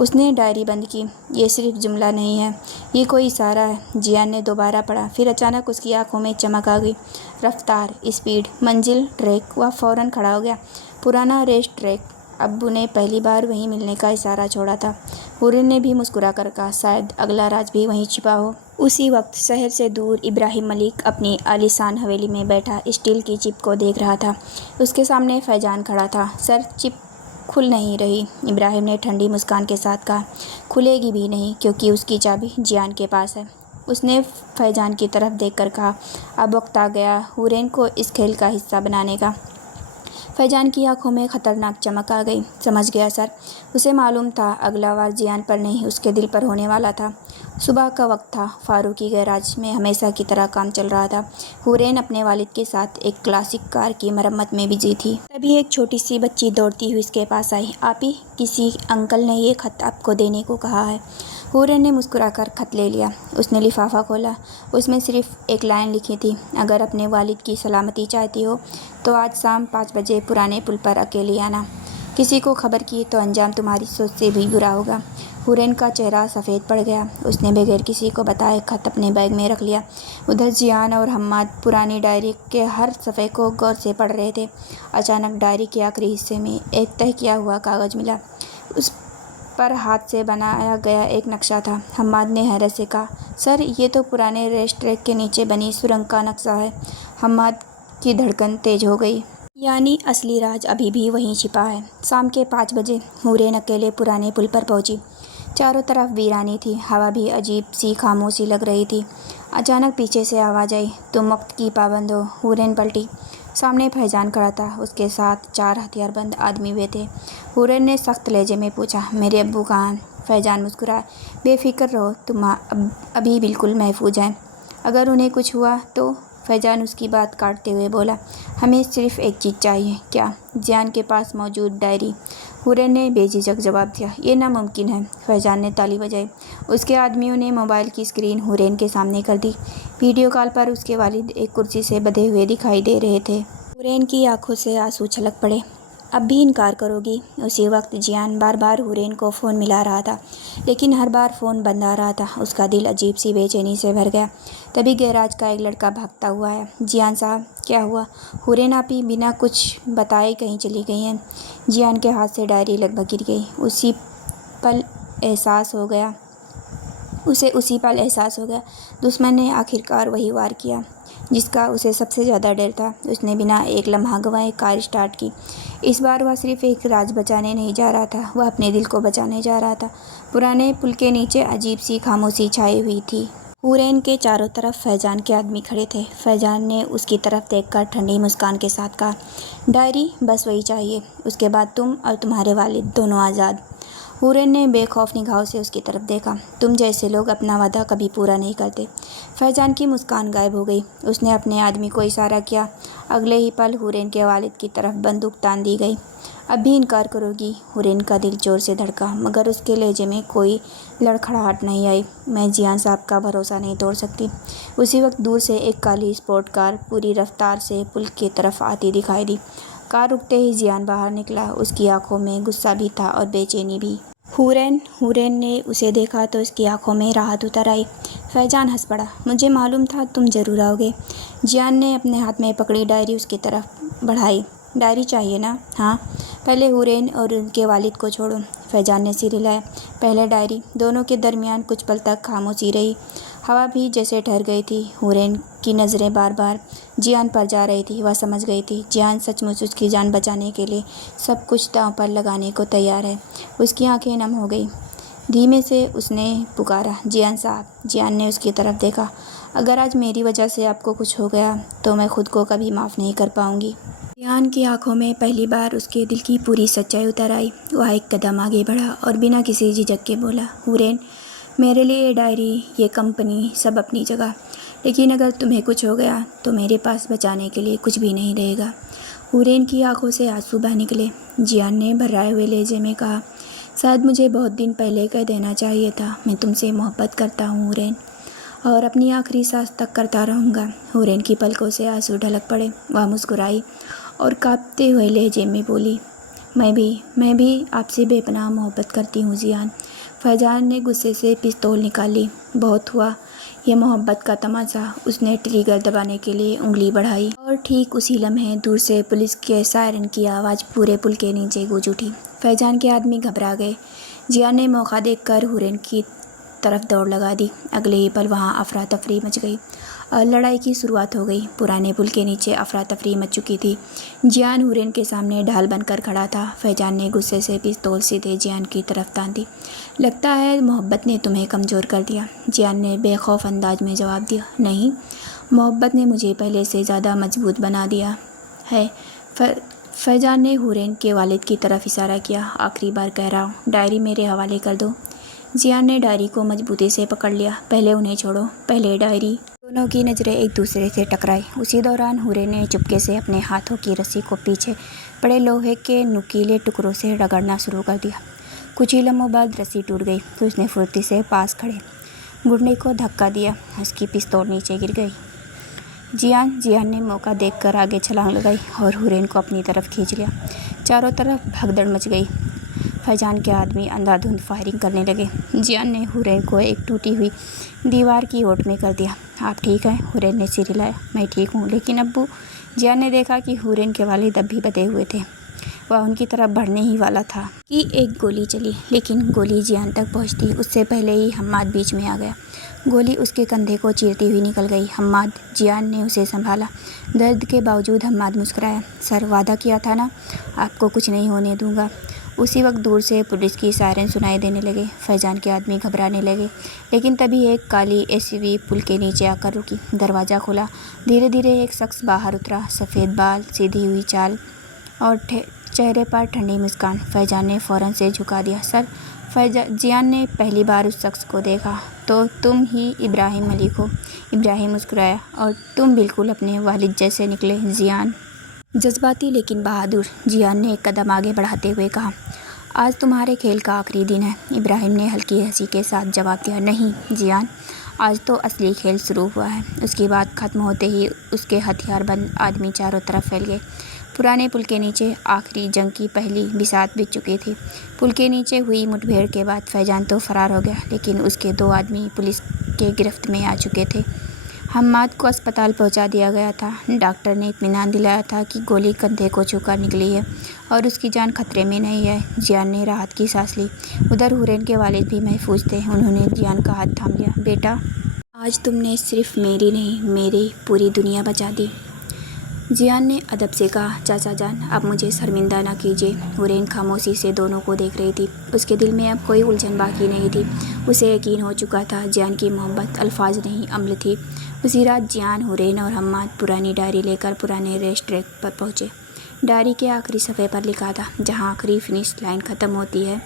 उसने डायरी बंद की। ये सिर्फ जुमला नहीं है, ये कोई इशारा है। जियान ने दोबारा पढ़ा। फिर अचानक उसकी आंखों में चमक आ गई। रफ्तार, स्पीड, मंजिल, ट्रैक। वह फ़ौरन खड़ा हो गया। पुराना रेस ट्रैक। अब्बू ने पहली बार वहीं मिलने का इशारा छोड़ा था। हुरैन ने भी मुस्कुरा कर कहा, शायद अगला राज भी वहीं छिपा हो। उसी वक्त शहर से दूर इब्राहिम मलिक अपनी आलीशान हवेली में बैठा स्टील की चिप को देख रहा था। उसके सामने फैजान खड़ा था। सर, चिप खुल नहीं रही। इब्राहिम ने ठंडी मुस्कान के साथ कहा। खुलेगी भी नहीं, क्योंकि उसकी चाबी जियान के पास है। उसने फैजान की तरफ देखकर कहा, अब वक्त आ गया हुरैन को इस खेल का हिस्सा बनाने का। फैजान की आंखों में खतरनाक चमक आ गई। समझ गया सर। उसे मालूम था अगला वार जियान पर नहीं, उसके दिल पर होने वाला था। सुबह का वक्त था। फारूकी गैराज में हमेशा की तरह काम चल रहा था। हुरैन अपने वालिद के साथ एक क्लासिक कार की मरम्मत में बिजी थी। तभी एक छोटी सी बच्ची दौड़ती हुई उसके पास आई। आप ही, किसी अंकल ने ये खत आपको देने को कहा है। हुरैन ने मुस्कुराकर खत ले लिया। उसने लिफाफा खोला। उसमें सिर्फ एक लाइन लिखी थी, अगर अपने वालिद की सलामती चाहती हो तो आज शाम 5 बजे पुराने पुल पर अकेली आना। किसी को खबर की तो अंजाम तुम्हारी सोच से भी बुरा होगा। हुरैन का चेहरा सफ़ेद पड़ गया। उसने बगैर किसी को बताए खत अपने बैग में रख लिया। उधर जियान और हम्माद पुरानी डायरी के हर सफ़े को गौर से पढ़ रहे थे। अचानक डायरी के आखिरी हिस्से में एक तय किया हुआ कागज़ मिला। उस पर हाथ से बनाया गया एक नक्शा था। हम्माद ने हैरत से कहा, सर, ये तो पुराने रेस ट्रैक के नीचे बनी सुरंग का नक्शा है। हम्माद की धड़कन तेज हो गई। यानी असली राज अभी भी वहीं छिपा है। शाम के 5 बजे हुरैन अकेले पुराने पुल पर पहुंची। चारों तरफ वीरानी थी, हवा भी अजीब सी खामोशी लग रही थी। अचानक पीछे से आवाज़ आई, तुम वक्त की पाबंद हो। हुरैन पलटी। सामने फैजान खड़ा था, उसके साथ 4 हथियारबंद आदमी भी थे। हुरैन ने सख्त लहजे में पूछा, मेरे अब्बू कहाँ हैं? फैजान मुस्कुराया, बेफिक्र रहो, तुम अभी बिल्कुल महफूज हैं। अगर उन्हें कुछ हुआ तो? फैजान उसकी बात काटते हुए बोला, हमें सिर्फ एक चीज़ चाहिए। क्या? जियान के पास मौजूद डायरी। हुरैन ने बेझिझक जवाब दिया, ये नामुमकिन है। फैजान ने ताली बजाई। उसके आदमियों ने मोबाइल की स्क्रीन हुरैन के सामने कर दी। वीडियो कॉल पर उसके वालिद एक कुर्सी से बंधे हुए दिखाई दे रहे थे। हुरैन की आंखों से आंसू छलक पड़े। अब भी इनकार करोगी? उसी वक्त जियान बार बार हुरैन को फ़ोन मिला रहा था, लेकिन हर बार फ़ोन बंद आ रहा था। उसका दिल अजीब सी बेचैनी से भर गया। तभी गैराज का एक लड़का भागता हुआ आया। जियान साहब, क्या हुआ? हुरैन आपी बिना कुछ बताए कहीं चली गई हैं। जियान के हाथ से डायरी लगभग गिर गई। उसी पल एहसास हो गया दुश्मन ने आखिरकार वही वार किया जिसका उसे सबसे ज़्यादा डर था। उसने बिना एक लम्हा गंवाए कार स्टार्ट की। इस बार वह सिर्फ एक राज बचाने नहीं जा रहा था, वह अपने दिल को बचाने जा रहा था। पुराने पुल के नीचे अजीब सी खामोशी छाई हुई थी। हुरैन के चारों तरफ फैजान के आदमी खड़े थे। फैजान ने उसकी तरफ देखकर ठंडी मुस्कान के साथ कहा, डायरी, बस वही चाहिए। उसके बाद तुम और तुम्हारे वालिद दोनों आज़ाद। हुरैन ने बेखौफ निगाहों से उसकी तरफ देखा। तुम जैसे लोग अपना वादा कभी पूरा नहीं करते। फैजान की मुस्कान गायब हो गई। उसने अपने आदमी को इशारा किया। अगले ही पल हुरैन के वालिद की तरफ बंदूक तान दी गई। अब भी इनकार करोगी? हुरैन का दिल जोर से धड़का, मगर उसके लहजे में कोई लड़खड़ाहट नहीं आई। मैं जियान साहब का भरोसा नहीं तोड़ सकती। उसी वक्त दूर से एक काली स्पोर्ट कार पूरी रफ्तार से पुल की तरफ आती दिखाई दी। कार रुकते ही जियान बाहर निकला। उसकी आंखों में गुस्सा भी था और बेचैनी भी। हुरैन ने उसे देखा तो उसकी आंखों में राहत उतर आई। फैजान हंस पड़ा, मुझे मालूम था तुम जरूर आओगे। जियान ने अपने हाथ में पकड़ी डायरी उसकी तरफ बढ़ाई। डायरी चाहिए ना? हाँ। पहले हुरैन और उनके वालिद को छोड़ो। फैजान ने सिर हिलाया। पहले डायरी। दोनों के दरमियान कुछ पल तक खामोशी रही। हवा भी जैसे ठहर गई थी। हुरैन की नज़रें बार बार जियान पर जा रही थी। वह समझ गई थी जियान सचमुच उसकी जान बचाने के लिए सब कुछ दांव पर लगाने को तैयार है। उसकी आंखें नम हो गई। धीमे से उसने पुकारा, जियान साहब। जियान ने उसकी तरफ देखा। अगर आज मेरी वजह से आपको कुछ हो गया तो मैं खुद को कभी माफ़ नहीं कर पाऊंगी। जियान की आंखों में पहली बार उसके दिल की पूरी सच्चाई उतर आई। वह एक कदम आगे बढ़ा और बिना किसी झिझक के बोला, हुरैन, मेरे लिए ये डायरी, ये कंपनी, सब अपनी जगह, लेकिन अगर तुम्हें कुछ हो गया तो मेरे पास बचाने के लिए कुछ भी नहीं रहेगा। हुरैन की आंखों से आंसू बह निकले। जियान ने भर्राए हुए लहजे में कहा, शायद मुझे बहुत दिन पहले कह देना चाहिए था, मैं तुमसे मोहब्बत करता हूँ हुरैन, और अपनी आखिरी सांस तक करता रहूँगा। हुरैन की पलकों से आंसू ढलक पड़े। वह मुस्कुराई और कांपते हुए लहजे में बोली, मैं भी आपसे बेपनाह मोहब्बत करती हूँ जियान। फैजान ने गुस्से से पिस्तौल निकाली। बहुत हुआ ये मोहब्बत का तमाशा। उसने ट्रिगर दबाने के लिए उंगली बढ़ाई और ठीक उसी लम्हे दूर से पुलिस के सायरन की आवाज़ पूरे पुल के नीचे गूंज उठी। फैजान के आदमी घबरा गए। जियान ने मौका देखकर हुरैन की तरफ दौड़ लगा दी। अगले ही पल वहाँ अफरा तफरी मच गई और लड़ाई की शुरुआत हो गई। पुराने पुल के नीचे अफरा तफरी मच चुकी थी। जियान हुरैन के सामने ढाल बनकर खड़ा था। फैजान ने गुस्से से पिस्तौल सीधे जियान की तरफ तान दी। लगता है मोहब्बत ने तुम्हें कमज़ोर कर दिया। जियान ने बेखौफ अंदाज में जवाब दिया, नहीं, मोहब्बत ने मुझे पहले से ज़्यादा मजबूत बना दिया है। फैजान ने हुरैन के वालिद की तरफ इशारा किया। आखिरी बार कह रहा हूँ, डायरी मेरे हवाले कर दो। जियान ने डायरी को मजबूती से पकड़ लिया। पहले उन्हें छोड़ो, पहले डायरी। दोनों की नज़रें एक दूसरे से टकराई। उसी दौरान हुरैन ने चुपके से अपने हाथों की रस्सी को पीछे पड़े लोहे के नुकीले टुकड़ों से रगड़ना शुरू कर दिया। कुछ ही लम्हों बाद रस्सी टूट गई तो उसने फुर्ती से पास खड़े गुंडे को धक्का दिया। उसकी पिस्तौल नीचे गिर गई। जियान ने मौका देखकर आगे छलांग लगाई और हुरैन को अपनी तरफ खींच लिया। चारों तरफ भगदड़ मच गई। फैजान के आदमी अंधाधुंध फायरिंग करने लगे। जियान ने हुरैन को एक टूटी हुई दीवार की ओट में कर दिया। आप ठीक हैं? हुरैन ने सिर हिलाया। मैं ठीक हूँ, लेकिन अब्बू। जियान ने देखा कि हुरैन के वालिद अब भी बंधे हुए थे। वह उनकी तरफ बढ़ने ही वाला था कि एक गोली चली, लेकिन गोली जियान तक पहुंचती उससे पहले ही हम्माद बीच में आ गया। गोली उसके कंधे को चीरती हुई निकल गई। हम्माद, जियान ने उसे संभाला। दर्द के बावजूद हम्माद मुस्कुराया। सर, वादा किया था ना, आपको कुछ नहीं होने दूंगा। उसी वक्त दूर से पुलिस की सायरन सुनाई देने लगे। फैजान के आदमी घबराने लगे, लेकिन तभी एक काली एसयूवी पुल के नीचे आकर रुकी। दरवाज़ा खुला। धीरे धीरे एक शख्स बाहर उतरा। सफ़ेद बाल, सीधी हुई चाल और चेहरे पर ठंडी मुस्कान। फैजान ने फ़ौरन से झुका दिया। सर, जियान ने पहली बार उस शख्स को देखा। तो तुम ही इब्राहिम मलिक हो? इब्राहिम मुस्कुराया। और तुम बिल्कुल अपने वालिद जैसे निकले, जियान। जज्बाती लेकिन बहादुर, जियान ने एक कदम आगे बढ़ाते हुए कहा। आज तुम्हारे खेल का आखिरी दिन है। इब्राहिम ने हल्की हंसी के साथ जवाब दिया। नहीं जियान, आज तो असली खेल शुरू हुआ है। उसकी बात खत्म होते ही उसके हथियारबंद आदमी चारों तरफ फैल गए। पुराने पुल के नीचे आखिरी जंग की पहली बिसात बिछ चुकी थी। पुल के नीचे हुई मुठभेड़ के बाद फैजान तो फरार हो गया, लेकिन उसके 2 आदमी पुलिस के गिरफ्त में आ चुके थे। हम्माद को अस्पताल पहुंचा दिया गया था। डॉक्टर ने इत्मीनान दिलाया था कि गोली कंधे को छूकर निकली है और उसकी जान खतरे में नहीं है। जियान ने राहत की सांस ली। उधर हुरैन के वालिद भी महफूज थे। उन्होंने जियान का हाथ थाम लिया। बेटा, आज तुमने सिर्फ मेरी नहीं, मेरी पूरी दुनिया बचा दी। जियान ने अदब से कहा। चाचा जान, अब मुझे शर्मिंदा ना कीजिए। हुरैन खामोशी से दोनों को देख रही थी। उसके दिल में अब कोई उलझन बाकी नहीं थी। उसे यकीन हो चुका था जियान की मोहब्बत अल्फाज नहीं, अमल थी। उसी रात जियान, हुरैन और हम्माद पुरानी डायरी लेकर पुराने रेस ट्रैक पर पहुँचे। डायरी के आखिरी सफ़े पर लिखा था, जहाँ आखिरी फिनिश लाइन ख़त्म होती है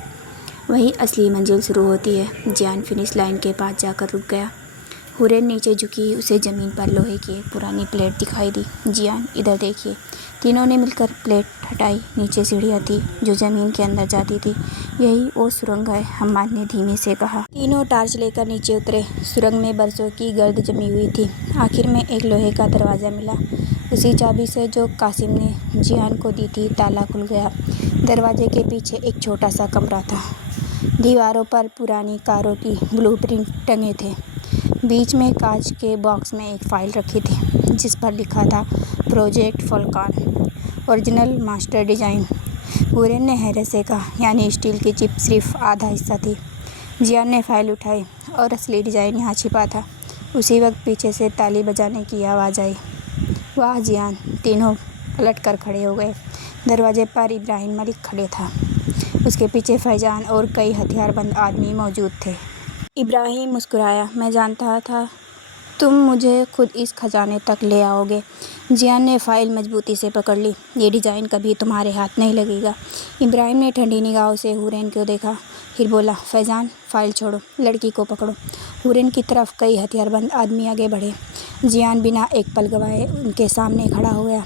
वहीं असली मंजिल शुरू होती है। जियान फिनिश लाइन के पास जाकर रुक गया। हुरैन नीचे झुकी। उसे ज़मीन पर लोहे की एक पुरानी प्लेट दिखाई दी। जियान, इधर देखिए। तीनों ने मिलकर प्लेट हटाई। नीचे सीढ़ियाँ थी जो ज़मीन के अंदर जाती थी। यही वो सुरंग है, हम्माद ने धीमे से कहा। तीनों टार्च लेकर नीचे उतरे। सुरंग में बरसों की गर्द जमी हुई थी। आखिर में एक लोहे का दरवाज़ा मिला। उसी चाबी से जो कासिम ने जियान को दी थी, ताला खुल गया। दरवाजे के पीछे एक छोटा सा कमरा था। दीवारों पर पुरानी कारों की ब्लूप्रिंट टंगे थे। बीच में कांच के बॉक्स में एक फ़ाइल रखी थी जिस पर लिखा था, project Falcon, original master design. Hurain ने हैरत से कहा, यानी स्टील की चिप सिर्फ आधा हिस्सा थी। जियान ने फ़ाइल उठाई और असली डिज़ाइन यहाँ छिपा था। उसी वक्त पीछे से ताली बजाने की आवाज़ आई। वाह जियान! तीनों पलट कर खड़े हो गए। दरवाजे पर इब्राहिम मलिक खड़े था। उसके पीछे फैजान और कई हथियारबंद आदमी मौजूद थे। इब्राहिम मुस्कुराया। मैं जानता था तुम मुझे खुद इस खजाने तक ले आओगे। जियान ने फ़ाइल मजबूती से पकड़ ली। ये डिज़ाइन कभी तुम्हारे हाथ नहीं लगेगा। इब्राहिम ने ठंडी निगाहों से हुरैन को देखा, फिर बोला, फैजान, फ़ाइल छोड़ो, लड़की को पकड़ो। हुरैन की तरफ कई हथियारबंद आदमी आगे बढ़े। जियान बिना एक पल गवाए उनके सामने खड़ा हो गया।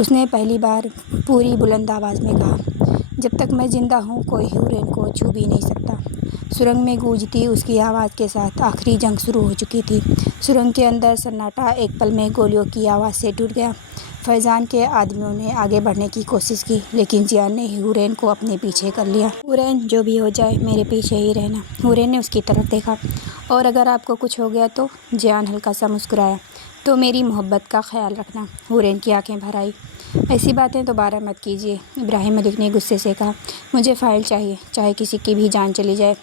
उसने पहली बार पूरी बुलंद आवाज़ में कहा, जब तक मैं ज़िंदा हूँ कोई हुरैन को छू भी नहीं सकता। सुरंग में गूंजती उसकी आवाज़ के साथ आखिरी जंग शुरू हो चुकी थी। सुरंग के अंदर सन्नाटा एक पल में गोलियों की आवाज़ से टूट गया। फैजान के आदमियों ने आगे बढ़ने की कोशिश की, लेकिन जियान ने हुरैन को अपने पीछे कर लिया। हुरैन, जो भी हो जाए मेरे पीछे ही रहना। हुरैन ने उसकी तरफ देखा। और अगर आपको कुछ हो गया तो? जियान हल्का सा मुस्कुराया। तो मेरी मोहब्बत का ख्याल रखना। हुरैन की आंखें भर आई। ऐसी बातें दोबारा मत कीजिए। इब्राहिम मलिक ने गुस्से से कहा। मुझे फ़ाइल चाहिए, चाहे किसी की भी जान चली जाए।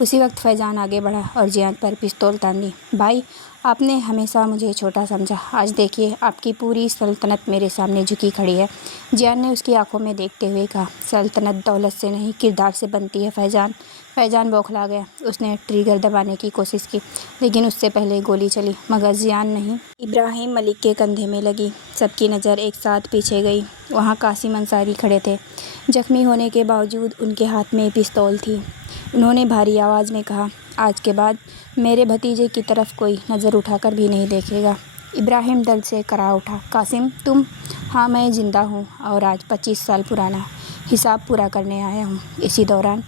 उसी वक्त फैजान आगे बढ़ा और जियान पर पिस्तौल तान दी। भाई, आपने हमेशा मुझे छोटा समझा। आज देखिए, आपकी पूरी सल्तनत मेरे सामने झुकी खड़ी है। जियान ने उसकी आंखों में देखते हुए कहा, सल्तनत दौलत से नहीं, किरदार से बनती है फैजान। फैजान बौखला गया। उसने ट्रिगर दबाने की कोशिश की, लेकिन उससे पहले गोली चली, मगर जियान नहीं, इब्राहिम मलिक के कंधे में लगी। सबकी नज़र एक साथ पीछे गई। वहाँ कासिम अंसारी खड़े थे। जख्मी होने के बावजूद उनके हाथ में पिस्तौल थी। उन्होंने भारी आवाज़ में कहा, आज के बाद मेरे भतीजे की तरफ कोई नज़र उठाकर भी नहीं देखेगा। इब्राहिम दर्द से करा उठा। कासिम, तुम? हाँ, मैं ज़िंदा हूँ और आज 25 साल पुराना हिसाब पूरा करने आया हूँ। इसी दौरान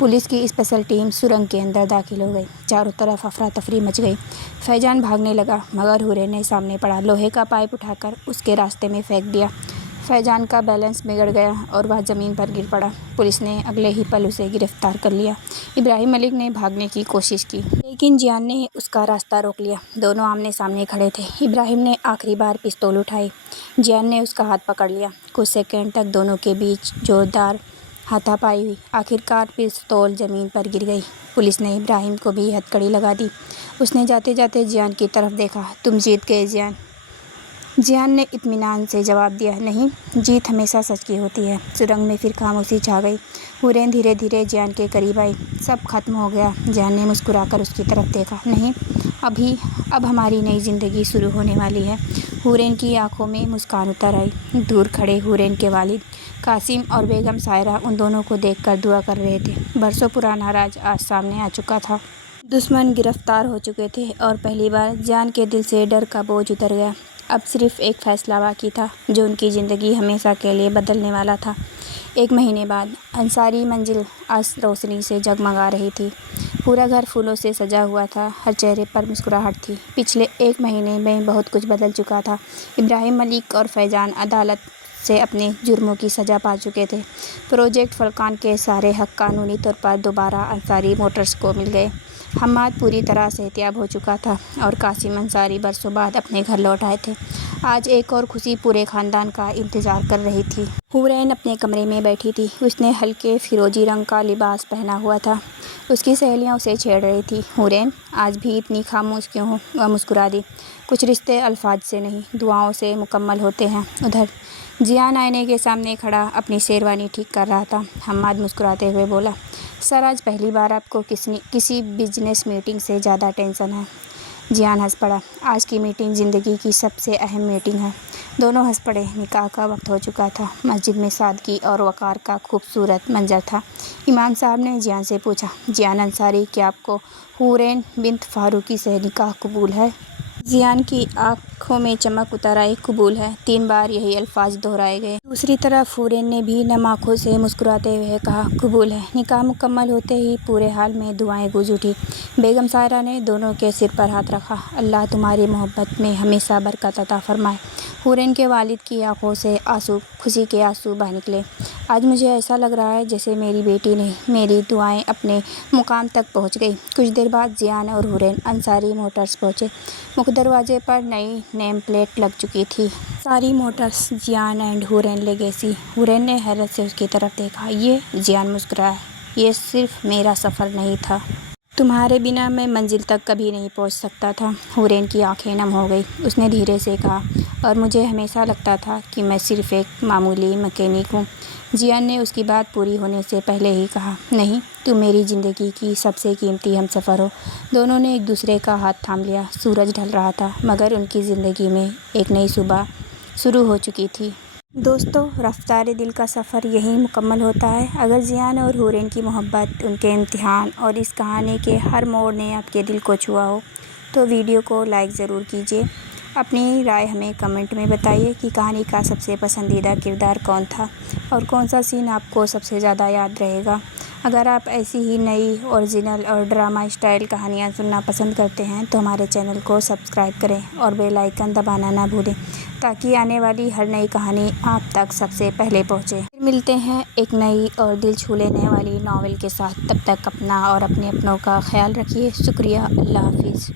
पुलिस की स्पेशल टीम सुरंग के अंदर दाखिल हो गई। चारों तरफ अफरा तफरी मच गई। फैजान भागने लगा, मगर हुरैन ने सामने पड़ा लोहे का पाइप उठाकर उसके रास्ते में फेंक दिया। فیضان کا بیلنس بگڑ گیا اور وہ زمین پر گر پڑا۔ پولیس نے اگلے ہی پل اسے گرفتار کر لیا۔ ابراہیم ملک نے بھاگنے کی کوشش کی لیکن جیان نے اس کا راستہ روک لیا۔ دونوں آمنے سامنے کھڑے تھے۔ ابراہیم نے آخری بار پستول اٹھائی۔ جیان نے اس کا ہاتھ پکڑ لیا۔ کچھ سیکنڈ تک دونوں کے بیچ زوردار ہاتھا پائی ہوئی۔ آخرکار پستول زمین پر گر گئی۔ پولیس نے ابراہیم کو بھی ہتھکڑی لگا دی۔ اس نے جاتے جاتے جیان کی طرف دیکھا۔ تم جیت گئے جیان۔ جیان نے اطمینان سے جواب دیا، نہیں، جیت ہمیشہ سچ کی ہوتی ہے۔ سرنگ میں پھر خاموشی چھا گئی۔ حورین دھیرے دھیرے جیان کے قریب آئی۔ سب ختم ہو گیا۔ جیان نے مسکرا کر اس کی طرف دیکھا، نہیں، اب ہماری نئی زندگی شروع ہونے والی ہے۔ حورین کی آنکھوں میں مسکان اتر آئی۔ دور کھڑے حورین کے والد قاسم اور بیگم سائرہ ان دونوں کو دیکھ کر دعا کر رہے تھے۔ برسوں پرانا راز آج سامنے آ چکا تھا۔ دشمن گرفتار ہو چکے تھے اور پہلی بار جیان کے دل سے ڈر کا بوجھ اتر گیا۔ اب صرف ایک فیصلہ باقی تھا جو ان کی زندگی ہمیشہ کے لیے بدلنے والا تھا۔ 1 مہینے بعد انصاری منزل آج روشنی سے جگمگا رہی تھی۔ پورا گھر پھولوں سے سجا ہوا تھا۔ ہر چہرے پر مسکراہٹ تھی۔ پچھلے 1 مہینے میں بہت کچھ بدل چکا تھا۔ ابراہیم ملک اور فیضان عدالت سے اپنے جرموں کی سزا پا چکے تھے۔ پروجیکٹ فلکان کے سارے حق قانونی طور پر دوبارہ انصاری موٹرز کو مل گئے۔ حماد پوری طرح صحتیاب ہو چکا تھا اور قاسم انصاری برسوں بعد اپنے گھر لوٹ آئے تھے۔ آج ایک اور خوشی پورے خاندان کا انتظار کر رہی تھی۔ حورین اپنے کمرے میں بیٹھی تھی۔ اس نے ہلکے فیروزی رنگ کا لباس پہنا ہوا تھا۔ اس کی سہیلیاں اسے چھیڑ رہی تھیں۔ حورین، آج بھی اتنی خاموش کیوں ہو؟ وہ مسکرا دی۔ کچھ رشتے الفاظ سے نہیں، دعاؤں سے مکمل ہوتے ہیں۔ ادھر جیان آئینے کے سامنے کھڑا اپنی شیروانی ٹھیک کر رہا تھا۔ حماد مسکراتے ہوئے بولا، سر، آج پہلی بار آپ کو کسی بزنس میٹنگ سے زیادہ ٹینشن ہے۔ جیان ہنس پڑا، آج کی میٹنگ زندگی کی سب سے اہم میٹنگ ہے۔ دونوں ہنس پڑے۔ نکاح کا وقت ہو چکا تھا۔ مسجد میں سادگی اور وقار کا خوبصورت منظر تھا۔ امام صاحب نے جیان سے پوچھا، جیان انصاری، کیا آپ کو حورین بنت فاروقی سے نکاح قبول ہے؟ جیان کی آنکھوں میں چمک اتر آئی۔ قبول ہے۔ 3 بار یہی الفاظ دہرائے گئے۔ دوسری طرف حورین نے بھی نم آنکھوں سے مسکراتے ہوئے کہا، قبول ہے۔ نکاح مکمل ہوتے ہی پورے حال میں دعائیں گونج اٹھی۔ بیگم سائرہ نے دونوں کے سر پر ہاتھ رکھا، اللہ تمہاری محبت میں ہمیشہ برکت عطا فرمائے۔ حورین کے والد کی آنکھوں سے خوشی کے آنسو بہہ نکلے۔ آج مجھے ایسا لگ رہا ہے جیسے میری بیٹی نہیں، میری دعائیں اپنے مقام تک پہنچ گئی۔ کچھ دیر بعد جیان اور حورین انصاری موٹرز پہنچے۔ مکھ دروازے پر نئی نیم پلیٹ لگ چکی تھی، Ansari motors, Jiyan and Hoorain legacy. Hoorain نے حیرت سے اس کی طرف دیکھا۔ یہ؟ جیان مسکرایا، یہ صرف میرا سفر نہیں تھا۔ تمہارے بنا میں منزل تک کبھی نہیں پہنچ سکتا تھا۔ حورین کی آنکھیں نم ہو گئی۔ اس نے دھیرے سے کہا، اور مجھے ہمیشہ لگتا تھا کہ میں صرف ایک معمولی میکینک ہوں۔ جیان نے اس کی بات پوری ہونے سے پہلے ہی کہا، نہیں، تم میری زندگی کی سب سے قیمتی ہمسفر ہو۔ دونوں نے ایک دوسرے کا ہاتھ تھام لیا۔ سورج ڈھل رہا تھا مگر ان کی زندگی میں ایک نئی صبح شروع ہو چکی تھی۔ دوستو، رفتار دل کا سفر یہیں مکمل ہوتا ہے۔ اگر جیان اور حورین کی محبت، ان کے امتحان اور اس کہانی کے ہر موڑ نے آپ کے دل کو چھوا ہو تو ویڈیو کو لائک ضرور کیجیے۔ اپنی رائے ہمیں کمنٹ میں بتائیے کہ کہانی کا سب سے پسندیدہ کردار کون تھا اور کون سا سین آپ کو سب سے زیادہ یاد رہے گا۔ اگر آپ ایسی ہی نئی، اوریجنل اور ڈرامہ اسٹائل کہانیاں سننا پسند کرتے ہیں تو ہمارے چینل کو سبسکرائب کریں اور بیل آئیکن دبانا نہ بھولیں تاکہ آنے والی ہر نئی کہانی آپ تک سب سے پہلے پہنچے۔ پھر ملتے ہیں ایک نئی اور دل چھو لینے والی ناول کے ساتھ۔ تب تک اپنا اور اپنے اپنوں کا خیال رکھیے۔ شکریہ۔ اللہ حافظ۔